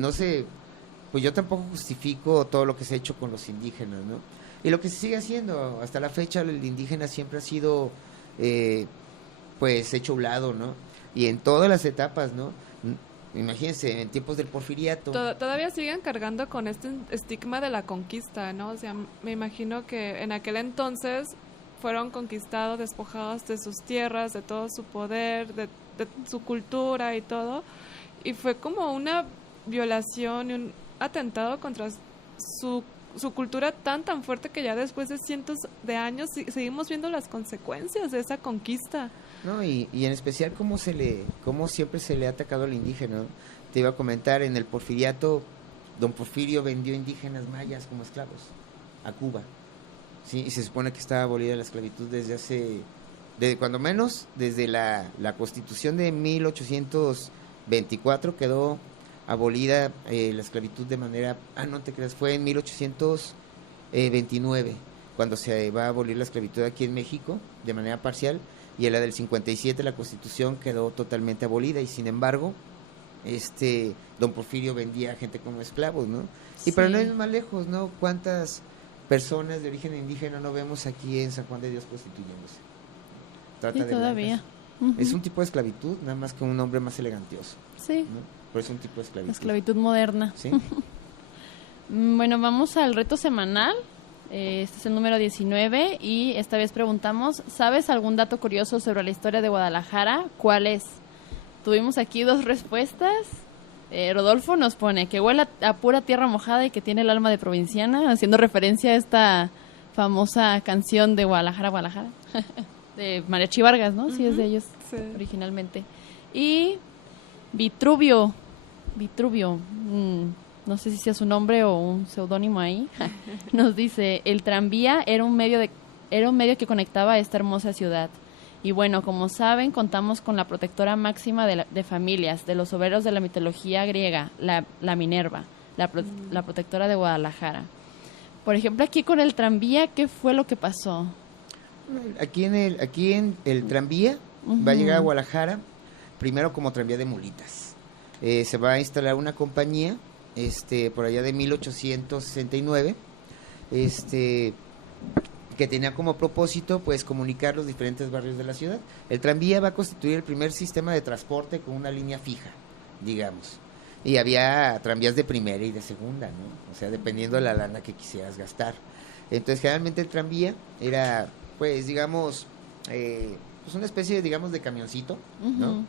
pues yo tampoco justifico todo lo que se ha hecho con los indígenas, ¿no? Y lo que se sigue haciendo hasta la fecha, el indígena siempre ha sido, pues, hecho a un lado, ¿no? Y en todas las etapas, ¿no? Imagínense, en tiempos del porfiriato. Todavía siguen cargando con este estigma de la conquista, ¿no? O sea, me imagino que en aquel entonces fueron conquistados, despojados de sus tierras, de todo su poder, de su cultura y todo. Y fue como una violación y un atentado contra su cultura tan fuerte que ya después de cientos de años seguimos viendo las consecuencias de esa conquista. No, y en especial cómo siempre se le ha atacado al indígena, ¿no? Te iba a comentar, en el porfiriato, don Porfirio vendió indígenas mayas como esclavos a Cuba, ¿sí? Y se supone que estaba abolida la esclavitud desde cuando menos, desde la Constitución de 1824 quedó abolida la esclavitud de manera... no te creas, fue en 1829 cuando se va a abolir la esclavitud aquí en México de manera parcial, y en la del 57 la Constitución quedó totalmente abolida, y sin embargo don Porfirio vendía a gente como esclavos, ¿no? Sí. Y para no ir más lejos, ¿no? ¿Cuántas personas de origen indígena no vemos aquí en San Juan de Dios prostituyéndose? Trata de todavía. Es un tipo de esclavitud, nada más que un nombre más elegantioso. Sí. ¿No? Pero es un tipo de esclavitud. Esclavitud moderna. Sí. Bueno, vamos al reto semanal. Este es el número 19 y esta vez preguntamos, ¿sabes algún dato curioso sobre la historia de Guadalajara? ¿Cuál es? Tuvimos aquí 2 respuestas. Rodolfo nos pone que huele a pura tierra mojada y que tiene el alma de provinciana, haciendo referencia a esta famosa canción de Guadalajara, Guadalajara, de Mariachi Vargas, ¿no? Sí, es de ellos originalmente. Y Vitruvio, no sé si sea su nombre o un seudónimo ahí, nos dice, el tranvía era un medio que conectaba a esta hermosa ciudad. Y bueno, como saben, contamos con la protectora máxima de familias, de los obreros de la mitología griega, la Minerva, la protectora de Guadalajara. Por ejemplo, aquí con el tranvía, ¿qué fue lo que pasó? Aquí en el tranvía va a llegar a Guadalajara primero como tranvía de mulitas. Se va a instalar una compañía por allá de 1869 que tenía como propósito pues comunicar los diferentes barrios de la ciudad. El tranvía va a constituir el primer sistema de transporte con una línea fija, digamos. Y había tranvías de primera y de segunda, ¿no? O sea, dependiendo de la lana que quisieras gastar. Entonces, generalmente el tranvía era, pues, digamos, pues una especie, digamos, de camioncito, ¿no?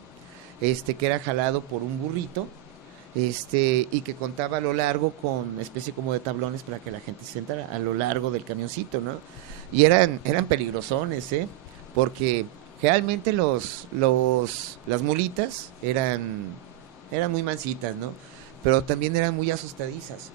Que era jalado por un burrito, y que contaba a lo largo con una especie como de tablones para que la gente se sentara a lo largo del camioncito, ¿no? Y eran peligrosones, porque realmente las mulitas eran muy mansitas, ¿no? Pero también eran muy asustadizas.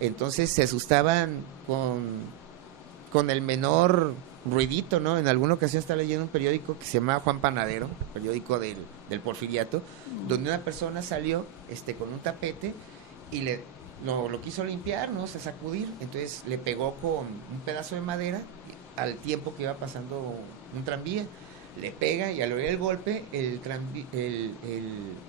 Entonces se asustaban con el menor ruidito, ¿no? En alguna ocasión estaba leyendo un periódico que se llamaba Juan Panadero, periódico del Porfiriato, donde una persona salió con un tapete y lo quiso limpiar, ¿no? O sea, sacudir. Entonces le pegó con un pedazo de madera al tiempo que iba pasando un tranvía. Le pega y al oír el golpe,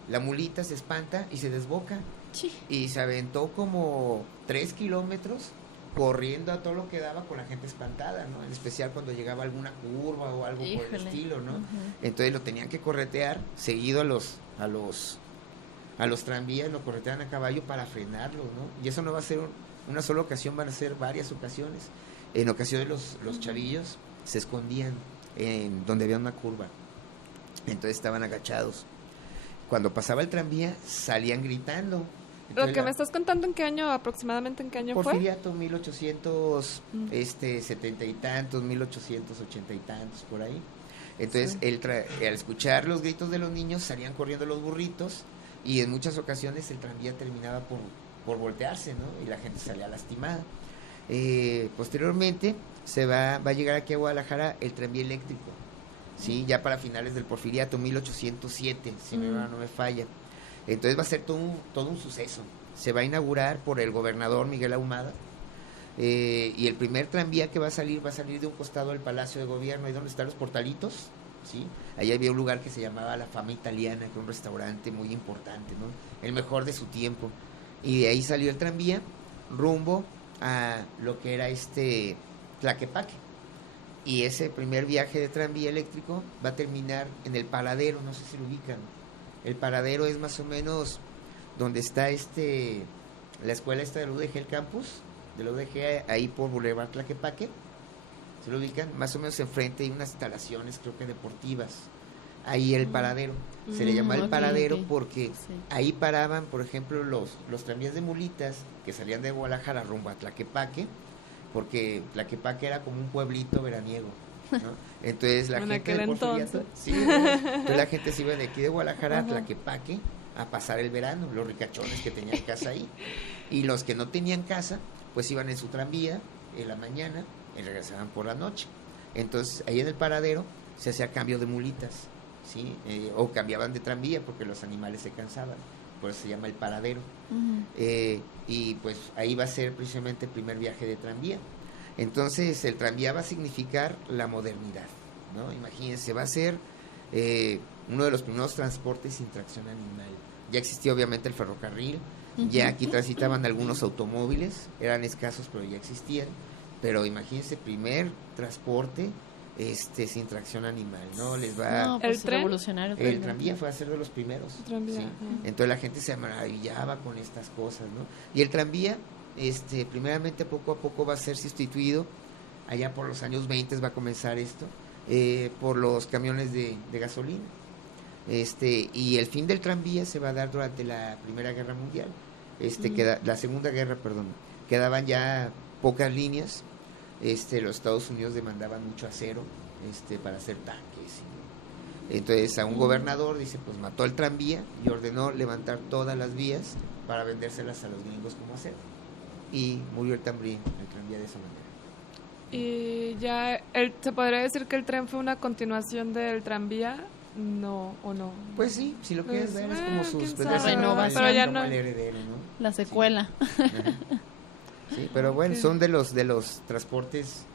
la mulita se espanta y se desboca. Sí. Y se aventó como 3 kilómetros corriendo a todo lo que daba con la gente espantada, ¿no? En especial cuando llegaba alguna curva o algo por el estilo, ¿no? Entonces lo tenían que corretear seguido a los tranvías, lo correteaban a caballo para frenarlo, ¿no? Y eso no va a ser una sola ocasión, van a ser varias ocasiones. En ocasiones los chavillos se escondían en donde había una curva, entonces estaban agachados. Cuando pasaba el tranvía salían gritando. Entonces, Lo que me estás contando, aproximadamente en qué año fue? Porfiriato, 1870 y tantos, 1880 y tantos, por ahí. Entonces, sí, al escuchar los gritos de los niños, salían corriendo los burritos, y en muchas ocasiones el tranvía terminaba por voltearse, ¿no? Y la gente salía lastimada. Posteriormente, va a llegar aquí a Guadalajara el tranvía eléctrico, ¿sí? Ya para finales del Porfiriato, 1807, si mi memoria no me falla. Entonces va a ser todo un suceso. Se va a inaugurar por el gobernador Miguel Ahumada, y el primer tranvía que va a salir de un costado del Palacio de Gobierno, ahí donde están los portalitos, ¿sí? Ahí había un lugar que se llamaba La Fama Italiana, que era un restaurante muy importante, ¿no? El mejor de su tiempo. Y de ahí salió el tranvía rumbo a lo que era Tlaquepaque. Y ese primer viaje de tranvía eléctrico va a terminar en el Paradero, no sé si lo ubican. El Paradero es más o menos donde está la escuela de la UDG, el campus de la UDG, ahí por Boulevard Tlaquepaque. ¿Se lo ubican? Más o menos enfrente hay unas instalaciones, creo que deportivas. Ahí el Paradero. Se le llama el Paradero porque ahí paraban, por ejemplo, los tranvías de mulitas que salían de Guadalajara rumbo a Tlaquepaque, porque Tlaquepaque era como un pueblito veraniego, ¿no? Entonces la gente de Porfiriato, entonces la gente se iba de aquí de Guadalajara a Tlaquepaque a pasar el verano, los ricachones que tenían casa ahí, y los que no tenían casa pues iban en su tranvía en la mañana y regresaban por la noche. Entonces ahí en el Paradero se hacía cambio de mulitas, ¿sí? O cambiaban de tranvía porque los animales se cansaban, por eso se llama el Paradero. Y pues ahí va a ser precisamente el primer viaje de tranvía. Entonces el tranvía va a significar la modernidad, ¿no? Imagínense, va a ser uno de los primeros transportes sin tracción animal. Ya existía obviamente el ferrocarril, ya aquí transitaban algunos automóviles, eran escasos pero ya existían, pero imagínense, primer transporte sin tracción animal, ¿no? Les va... No, pues ¿El tren? revolucionario. El tranvía fue a ser de los primeros. El tranvía, ¿sí? Entonces la gente se maravillaba con estas cosas, ¿no? Y el tranvía, primeramente poco a poco va a ser sustituido, allá por los años 20 va a comenzar esto, por los camiones de gasolina. Y el fin del tranvía se va a dar durante la Primera Guerra Mundial, la Segunda Guerra, perdón. Quedaban ya pocas líneas. Los Estados Unidos demandaban mucho acero para hacer tanques. Entonces a un gobernador dice, pues mató el tranvía y ordenó levantar todas las vías para vendérselas a los gringos como acero. Y murió el tranvía de esa manera. Y ya, ¿se podría decir que el tren fue una continuación del tranvía? No, ¿o no? Pues sí, si lo quieres ver, es como sus renovación, pero ya no. El heredero, ¿no? La secuela. Sí, pero bueno, son de los transportes,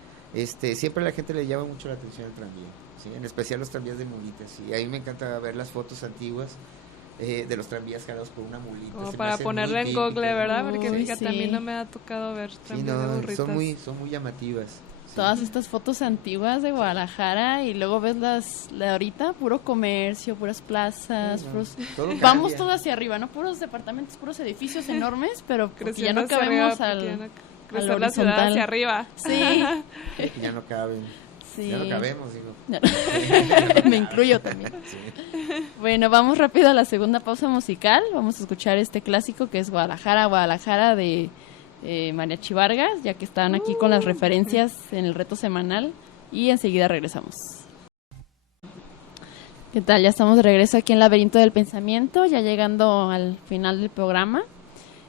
siempre a la gente le llama mucho la atención el tranvía, ¿sí? En especial los tranvías de mulitas, y a mí me encanta ver las fotos antiguas de los tranvías jalados por una mulita. Como para ponerle en Google, ¿verdad? Porque fíjate, a mí no me ha tocado ver tranvías de burritas. Son muy llamativas. Todas estas fotos antiguas de Guadalajara y luego ves las de ahorita, puro comercio, puras plazas, vamos todo hacia arriba, ¿no? Puros departamentos, puros edificios enormes, pero ya no cabemos al horizontal. La ciudad hacia arriba. Sí. Ya no caben. Sí. Ya no cabemos, digo. Me incluyo también. Sí. Bueno, vamos rápido a la segunda pausa musical. Vamos a escuchar este clásico que es Guadalajara de Mariachi Vargas, ya que están aquí con las referencias en el reto semanal, y enseguida regresamos. ¿Qué tal? Ya estamos de regreso aquí en Laberinto del Pensamiento, ya llegando al final del programa.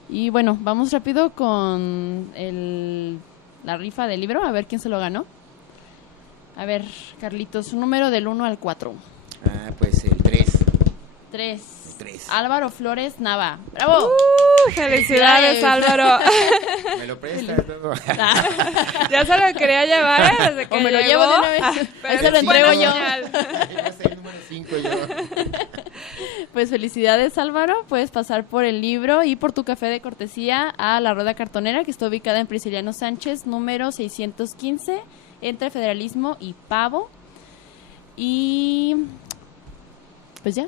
Y bueno, vamos rápido con la rifa del libro, a ver quién se lo ganó. A ver, Carlitos, un número del 1 al 4. Pues el 3. 3. Álvaro Flores Nava. ¡Bravo! ¡Felicidades, Álvaro! ¿Me lo prestas luego? Ya se lo quería llevar desde que me lo llevo de una vez. Ahí se lo entrego yo. El número 5 yo. Pues felicidades, Álvaro. Puedes pasar por el libro y por tu café de cortesía a La Rueda Cartonera, que está ubicada en Prisciliano Sánchez, número 615, entre Federalismo y Pavo. Y... pues ya.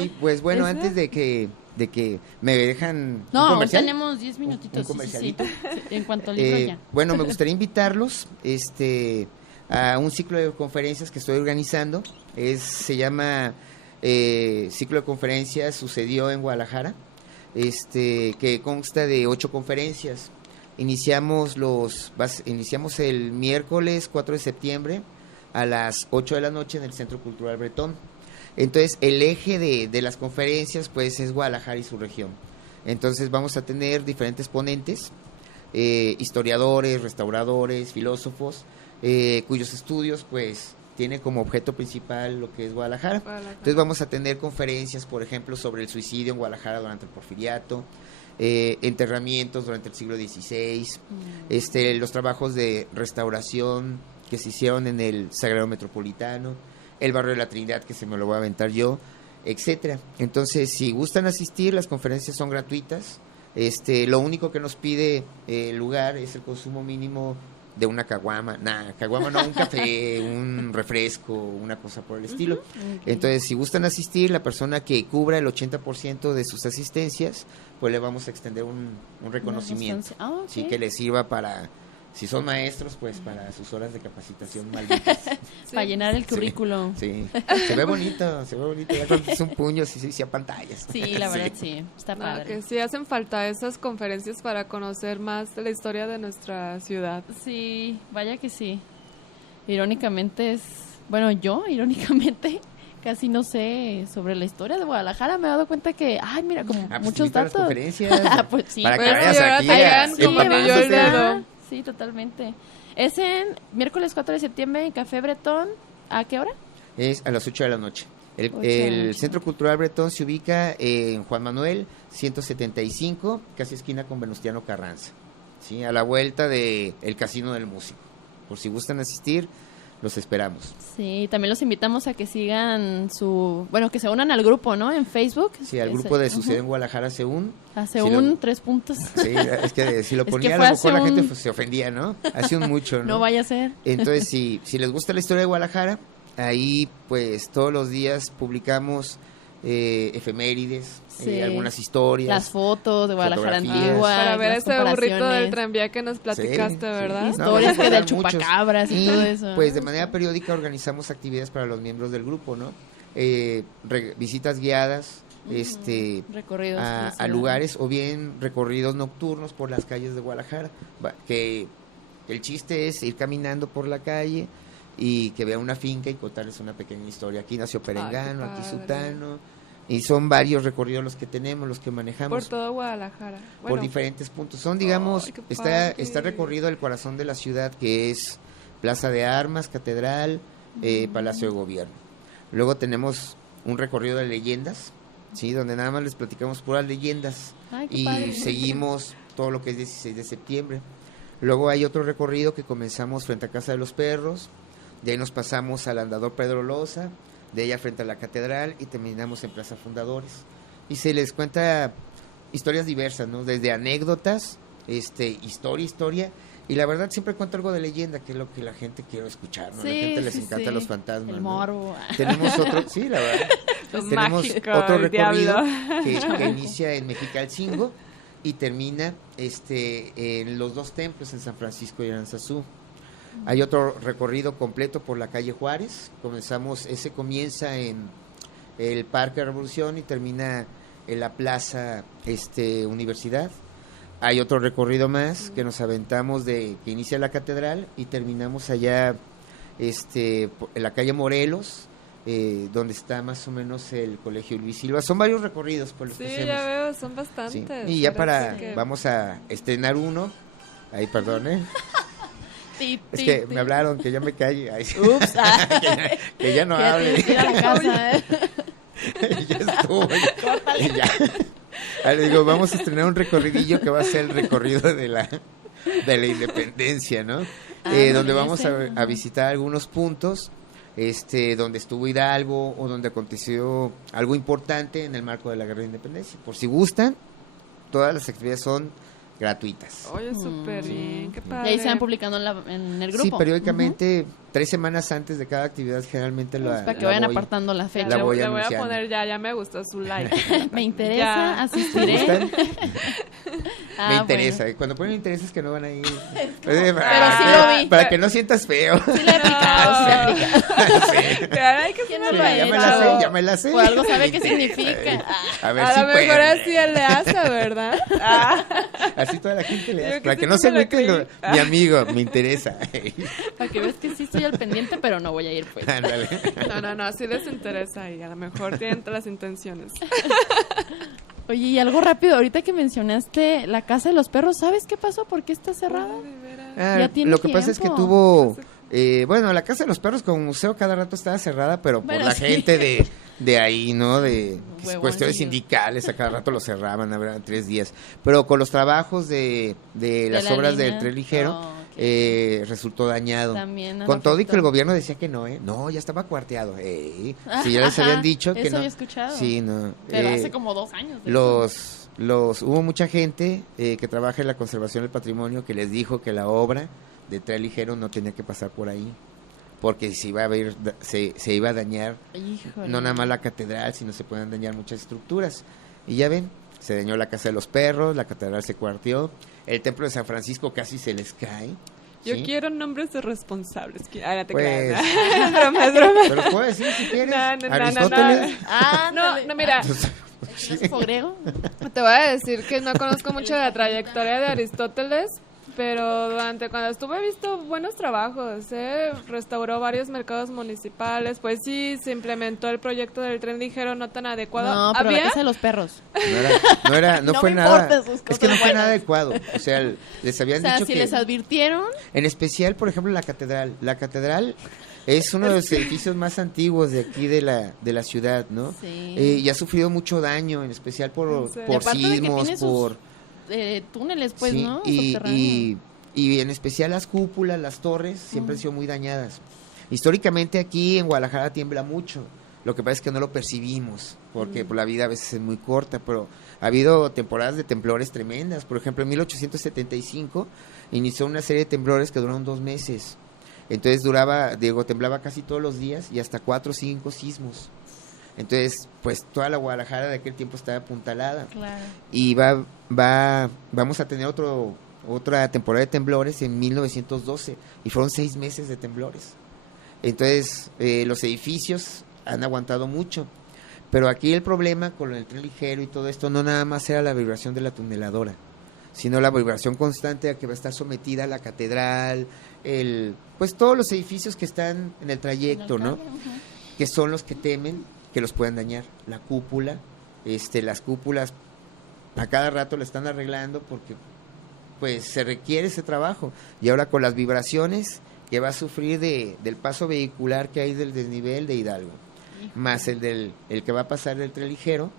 Y pues bueno, antes de que de que me dejan No, un aún comercial. tenemos 10 minutitos. Un comercialito. Sí. En cuanto al libro ya. Bueno, me gustaría invitarlos a un ciclo de conferencias que estoy organizando. Se llama Ciclo de Conferencias Sucedió en Guadalajara, que consta de 8 conferencias. Iniciamos el miércoles 4 de septiembre a las 8 de la noche en el Centro Cultural Bretón. Entonces, el eje de las conferencias pues es Guadalajara y su región. Entonces, vamos a tener diferentes ponentes, historiadores, restauradores, filósofos, cuyos estudios pues tienen como objeto principal lo que es Guadalajara. Entonces, vamos a tener conferencias, por ejemplo, sobre el suicidio en Guadalajara durante el Porfiriato, enterramientos durante el siglo XVI, los trabajos de restauración que se hicieron en el Sagrado Metropolitano, el barrio de la Trinidad, que se me lo voy a aventar yo, etcétera. Entonces, si gustan asistir, las conferencias son gratuitas. Lo único que nos pide el lugar es el consumo mínimo de una caguama, un café, un refresco, una cosa por el estilo. Entonces, si gustan asistir, la persona que cubra el 80% de sus asistencias, pues le vamos a extender un reconocimiento, sí, que les sirva para, si son maestros, pues para sus horas de capacitación malditas. Para llenar el currículo. Sí, se ve bonito, ya cuando es un puño, sí, a pantallas. Sí, la verdad, sí, está padre. Que sí hacen falta esas conferencias para conocer más de la historia de nuestra ciudad. Sí, vaya que sí. Irónicamente casi no sé sobre la historia de Guadalajara. Me he dado cuenta que, mira, como muchos datos. Las conferencias, pues sí, para que pues, vayas aquí Sí, totalmente. Es en miércoles 4 de septiembre en Café Bretón. ¿A qué hora? Es a las 8 de la noche. El 8 de la noche. Centro Cultural Bretón se ubica en Juan Manuel 175, casi esquina con Venustiano Carranza, ¿sí? A la vuelta de el Casino del Músico. Por si gustan asistir, los esperamos. Sí, también los invitamos a que sigan que se unan al grupo, ¿no? En Facebook. Sí, al grupo de Sucede en Guadalajara Seún. Seún, 3 puntos. Sí, es que si lo ponía, que a lo mejor la gente pues, se ofendía, ¿no? Hace un mucho, ¿no? No vaya a ser. Entonces, si les gusta la historia de Guadalajara, ahí pues todos los días publicamos efemérides, algunas historias, las fotos de Guadalajara antigua, para ver ese burrito del tranvía que nos platicaste, ¿verdad? Historias que del chupacabras y todo eso. Pues de manera periódica organizamos actividades para los miembros del grupo, ¿no? Visitas guiadas, recorridos a lugares, o bien recorridos nocturnos por las calles de Guadalajara, que el chiste es ir caminando por la calle y que vean una finca y contarles una pequeña historia. Aquí nació Perengano, aquí Sutano, y son varios recorridos los que tenemos, los que manejamos. Por todo Guadalajara. Por diferentes puntos. Son, digamos, está recorrido el corazón de la ciudad, que es Plaza de Armas, Catedral, Palacio de Gobierno. Luego tenemos un recorrido de leyendas, ¿sí? Donde nada más les platicamos puras leyendas. Y seguimos todo lo que es 16 de septiembre. Luego hay otro recorrido que comenzamos frente a Casa de los Perros, de ahí nos pasamos al Andador Pedro Loza, de ella frente a la Catedral, y terminamos en Plaza Fundadores. Y se les cuenta historias diversas, ¿no? Desde anécdotas, historia, y la verdad siempre cuento algo de leyenda, que es lo que la gente quiere escuchar, ¿no? Sí, a la gente les encanta los fantasmas, el morbo. ¿no? Tenemos otro, sí, la verdad. Tenemos otro recorrido que inicia en Mexicalcingo y termina en los 2 templos, en San Francisco y Aranzazú. Hay otro recorrido completo por la calle Juárez. Comienza en el Parque Revolución y termina en la Plaza Universidad. Hay otro recorrido más que nos aventamos que inicia la Catedral y terminamos allá en la calle Morelos, donde está más o menos el Colegio Luis Silva. Son varios recorridos por los que hacemos. Sí, ya veo, son bastantes. Sí. Y ya vamos a estrenar uno. Ahí, perdón, es que me hablaron que ya me calle. Ups. que ya no hable. A la casa, Ya estuvo. Le digo, vamos a estrenar un recorridillo que va a ser el recorrido de la independencia, ¿no? Donde vamos a visitar algunos puntos, donde estuvo Hidalgo o donde aconteció algo importante en el marco de la Guerra de Independencia. Por si gustan, todas las actividades son gratuitas. Oye, súper bien, qué padre. Y ahí se van publicando en el grupo. Sí, periódicamente 3 semanas antes de cada actividad generalmente para que vayan apartando la fecha. La voy le voy a anunciando. poner ya me gustó su like. Me interesa, Ya. asistiré. Me interesa. Y cuando ponen intereses que no van a ir. Pero sí lo vi. Para que no sientas feo. Sí le he aplicado, sí le he aplicado. Sí. Caray, que ¿Quién sí no lo ha Ya hecho? me la sé. O algo sabe qué significa. A ver A si lo mejor puede. así él le hace, ¿verdad? Así toda la gente le Yo hace. que Para sí que no que se me la agüite creí. mi amigo, me interesa. Para que veas que sí estoy al pendiente, pero no voy a ir, pues. Ándale. No, así les interesa y a lo mejor tienen todas las intenciones. Oye, y algo rápido, ahorita que mencionaste la casa de los perros, ¿sabes qué pasó? ¿Por qué está cerrada? Ay, de veras. Ya tiene Lo que pasa es que tiempo. tuvo... bueno, la Casa de los Perros como museo cada rato estaba cerrada, pero por Bueno, la sí. gente de ahí, ¿no? De Huevoncillos. cuestiones sindicales, a cada rato lo cerraban, habrá 3 días. Pero con los trabajos de las la obras del línea. tren ligero, Oh, ok. resultó dañado. También Con todo y afectó. que el gobierno decía que no, ¿eh? No, ya estaba cuarteado. Si ya les Ajá, habían dicho que eso no. había escuchado. Sí, no. Pero hace como 2 años. de Hubo mucha gente que trabaja en la conservación del patrimonio que les dijo que la obra de tren ligero no tenía que pasar por ahí, porque se iba a ver, se iba a dañar eso. Híjole. no nada más la catedral, sino se pueden dañar muchas estructuras. Y ya ven, se dañó la Casa de los Perros, la catedral se cuarteó, el templo de San Francisco casi se les cae. Yo ¿sí? quiero nombres de responsables. No te Pues- creas. Es broma, es broma. Pero puedo decir si quieres. No. Aristóteles. Ah, No, mira, ¿Filósofo griego? te voy a decir que no conozco mucho de la trayectoria de Aristóteles, pero cuando estuve he visto buenos trabajos, restauró varios mercados municipales, pues sí, se implementó el proyecto del tren ligero no tan adecuado. No, pero la ¿Había? casa de los perros. No No fue me nada. importan sus Es que no cosas fue nada buenas. adecuado. O sea, les O habían sea, dicho si que les advirtieron, en especial, por ejemplo, la catedral. La catedral es uno de los edificios más antiguos de aquí de la ciudad, ¿no? Sí. Y ha sufrido mucho daño, en especial ¿En por serio? Y aparte de que sismos, tiene sus por túneles, pues, sí, ¿no? y Subterráneos. en especial las cúpulas, las torres siempre han sido muy dañadas. Históricamente aquí en Guadalajara tiembla mucho. Lo que pasa es que no lo percibimos, porque pues, la vida a veces es muy corta, pero ha habido temporadas de temblores tremendas. Por ejemplo, en 1875 inició una serie de temblores que duraron 2 meses. Entonces temblaba casi todos los días y hasta 4 o 5 sismos. Entonces, pues toda la Guadalajara de aquel tiempo estaba apuntalada. Claro. Y vamos a tener otra temporada de temblores en 1912 y fueron 6 meses de temblores. Entonces, los edificios han aguantado mucho. Pero aquí el problema con el tren ligero y todo esto no nada más era la vibración de la tuneladora, sino la vibración constante a que va a estar sometida la catedral, pues todos los edificios que están en el trayecto, ¿no? Que son los que temen que los puedan dañar. La cúpula, las cúpulas a cada rato le están arreglando porque pues se requiere ese trabajo. Y ahora con las vibraciones que va a sufrir del paso vehicular que hay del desnivel de Hidalgo, más el que va a pasar del tren ligero,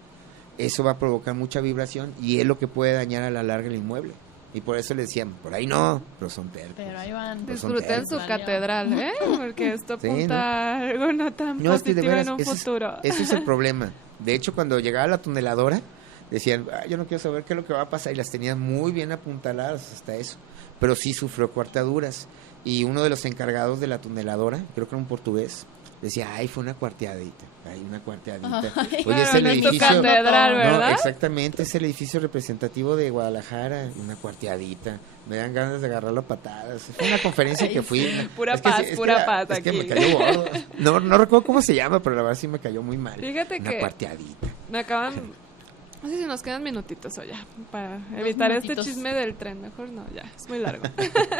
eso va a provocar mucha vibración y es lo que puede dañar a la larga el inmueble. Y por eso le decían, por ahí no, pero son tercos. Pero ahí van. Pues son Disfruten su tercos. catedral, Porque esto Sí, apunta ¿no? a algo no tan No, es que de positivo veras, en un ese futuro. ese es el problema. De hecho, cuando llegaba la tuneladora, decían, yo no quiero saber qué es lo que va a pasar, y las tenían muy bien apuntaladas hasta eso. Pero sí sufrió cuarteaduras. Y uno de los encargados de la tuneladora, creo que era un portugués, decía, fue una cuarteadita. Una cuarteadita. Ay, Oye, es Claro, el no es tu edificio... catedral, No, ¿verdad? exactamente, es el edificio representativo de Guadalajara, una cuarteadita. Me dan ganas de agarrarlo a patadas. Fue una conferencia que fui. Pura Es que paz, sí, es pura que, paz Es que aquí. me cayó gordo. No recuerdo cómo se llama, pero la verdad sí me cayó muy mal. Fíjate una que- cuarteadita. Me acaban... No sé si nos quedan minutitos o ya, para evitar minutitos. este chisme del tren. Mejor no, ya, es muy largo.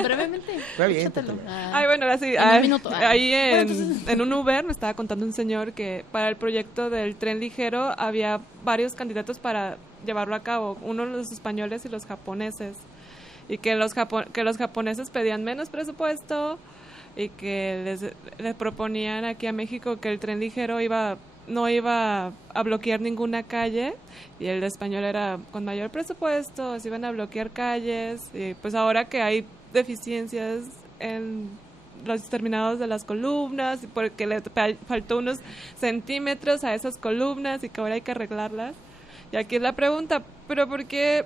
Brevemente. Está bien, échatelo. échatelo. Ay, bueno, ahora sí. En un minuto. Ahí Bueno, entonces- en un Uber me estaba contando un señor que para el proyecto del tren ligero había varios candidatos para llevarlo a cabo. Uno los españoles y los japoneses. Y que los japoneses pedían menos presupuesto y que les proponían aquí a México que el tren ligero no iba a bloquear ninguna calle y el español era con mayor presupuesto, se iban a bloquear calles y pues ahora que hay deficiencias en los terminados de las columnas y porque le faltó unos centímetros a esas columnas y que ahora hay que arreglarlas. Y aquí es la pregunta, ¿pero por qué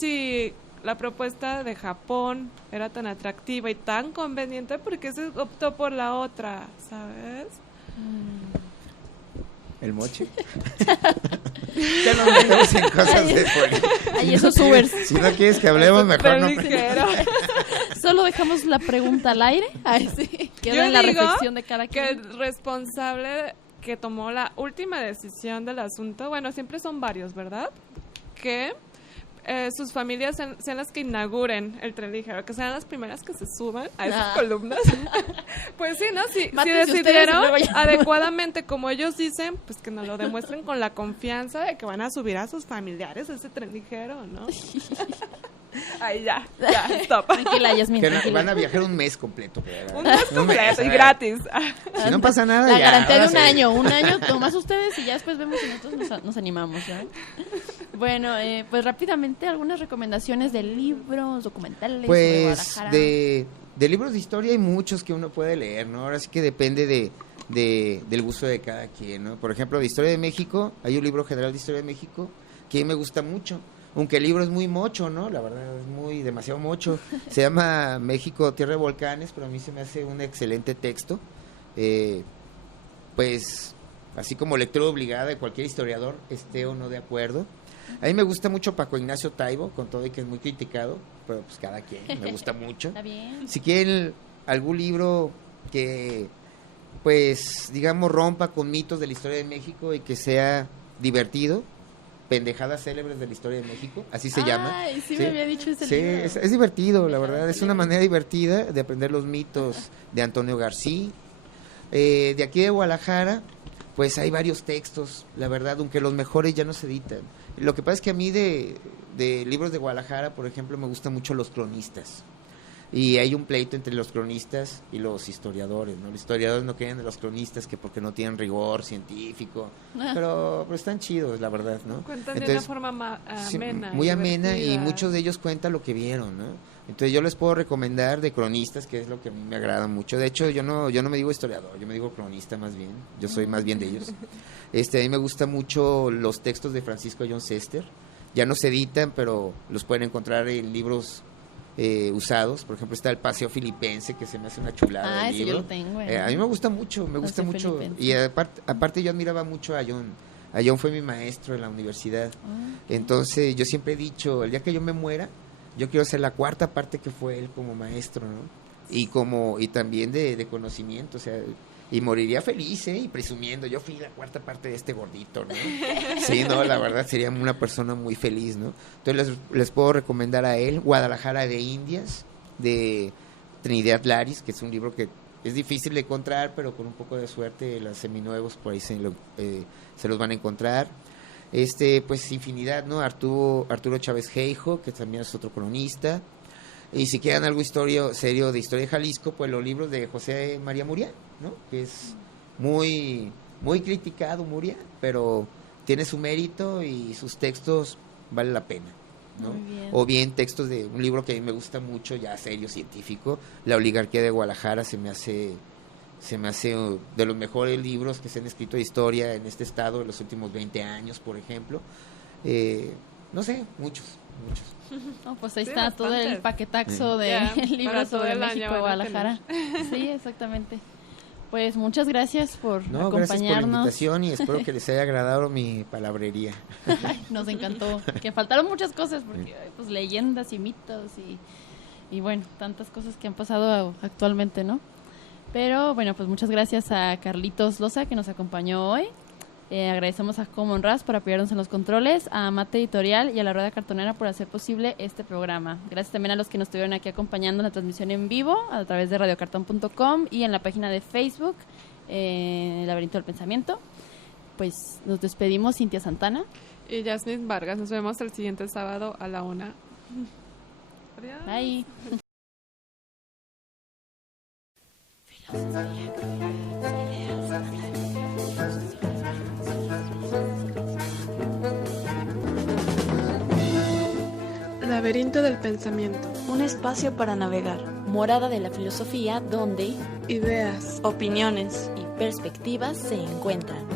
si la propuesta de Japón era tan atractiva y tan conveniente, porque se optó por la otra, ¿sabes? ¿El moche? Ya nos metemos en cosas de política. Ay, esos Ubers. Si no quieres que hablemos, mejor no. Solo dejamos la pregunta al aire. Ay, sí. Queda Yo en la digo reflexión de cada que quien. el responsable que tomó la última decisión del asunto, bueno, siempre son varios, ¿verdad? Que sus familias sean las que inauguren el tren ligero, que sean las primeras que se suban a esas columnas. Pues sí, ¿no? Si decidieron adecuadamente, como ellos dicen, pues que nos lo demuestren con la confianza de que van a subir a sus familiares a ese tren ligero, ¿no? Ahí ya, stop. Tranquila, Yasmin, que tranquila. van a viajar un mes completo. Un mes completo y gratis. Si no pasa nada, la ya. garantía de un año, nomás ustedes y ya después vemos si nosotros nos animamos, ¿sabes? Bueno, pues rápidamente algunas recomendaciones de libros, documentales sobre Pues Guadalajara. de libros de historia hay muchos que uno puede leer, ¿no? Ahora sí que depende del gusto de cada quien, ¿no? Por ejemplo, de Historia de México, hay un libro general de Historia de México que me gusta mucho. Aunque el libro es muy mocho, ¿no? La verdad es demasiado mocho. Se llama México, Tierra de Volcanes, pero a mí se me hace un excelente texto. Pues, así como lectura obligada de cualquier historiador, esté o no de acuerdo. A mí me gusta mucho Paco Ignacio Taibo, con todo y que es muy criticado, pero pues cada quien, me gusta mucho. Está bien. Si quieren algún libro que, pues, digamos, rompa con mitos de la historia de México y que sea divertido, Pendejadas célebres de la historia de México, así se llama. Ay, sí me había dicho ese sí, libro. es divertido, la verdad, es una manera divertida de aprender los mitos de Antonio García. De aquí de Guadalajara, pues hay varios textos, la verdad, aunque los mejores ya no se editan. Lo que pasa es que a mí de libros de Guadalajara, por ejemplo, me gustan mucho los cronistas. Y hay un pleito entre los cronistas y los historiadores, ¿no? Los historiadores no quieren de los cronistas que porque no tienen rigor científico, pero están chidos, la verdad, ¿no? Cuentan de una forma amena. Muy amena, divertida. y muchos de ellos cuentan lo que vieron, ¿no? Entonces yo les puedo recomendar de cronistas, que es lo que a mí me agrada mucho. De hecho, yo no me digo historiador, yo me digo cronista más bien. Yo soy más bien de ellos. A mí me gustan mucho los textos de Francisco John Sester. Ya no se editan, pero los pueden encontrar en libros usados. Por ejemplo, está el Paseo Filipense, que se me hace una chulada de ese libro. yo lo tengo. A mí me gusta mucho, Filipense. y aparte yo admiraba mucho a John. A John fue mi maestro en la universidad. Entonces yo siempre he dicho, el día que yo me muera, yo quiero ser la cuarta parte que fue él como maestro, ¿no? Y también de conocimiento, o sea, y moriría feliz, y presumiendo, yo fui la cuarta parte de este gordito, ¿no? Sí, no, la verdad sería una persona muy feliz, ¿no? Entonces les puedo recomendar a él Guadalajara de Indias, de Trinidad Laris, que es un libro que es difícil de encontrar, pero con un poco de suerte los seminuevos por ahí se los van a encontrar. Pues infinidad, ¿no? Arturo Chávez Geijo, que también es otro cronista. Y si quieren algo serio de historia de Jalisco, pues los libros de José María Muriá, ¿no? Que es muy, muy criticado Muriá, pero tiene su mérito y sus textos valen la pena, ¿no? O bien textos de un libro que a mí me gusta mucho, ya serio, científico, La oligarquía de Guadalajara, se me hace de los mejores libros que se han escrito de historia en este estado en los últimos 20 años, por ejemplo. No sé, muchos. No, pues ahí Sí, está bastante. todo el paquetaxo de libros todo sobre el año México, van a Guadalajara. Sí, exactamente. Pues muchas gracias por Gracias por la acompañarnos. invitación y espero que les haya agradado mi palabrería. Ay, nos encantó. Que faltaron muchas cosas, porque pues leyendas y mitos y bueno, tantas cosas que han pasado actualmente, ¿no? Pero bueno, pues muchas gracias a Carlitos Loza, que nos acompañó hoy. Agradecemos a Common Ras por apoyarnos en los controles, a Mate Editorial y a La Rueda Cartonera por hacer posible este programa. Gracias también a los que nos estuvieron aquí acompañando en la transmisión en vivo a través de radiocartón.com y en la página de Facebook, El Laberinto del Pensamiento. Pues nos despedimos, Cintia Santana. Y Yasmin Vargas. Nos vemos el siguiente sábado a la 1. Adiós. Bye. Laberinto del pensamiento. Un espacio para navegar. Morada de la filosofía donde Ideas, opiniones y perspectivas se encuentran.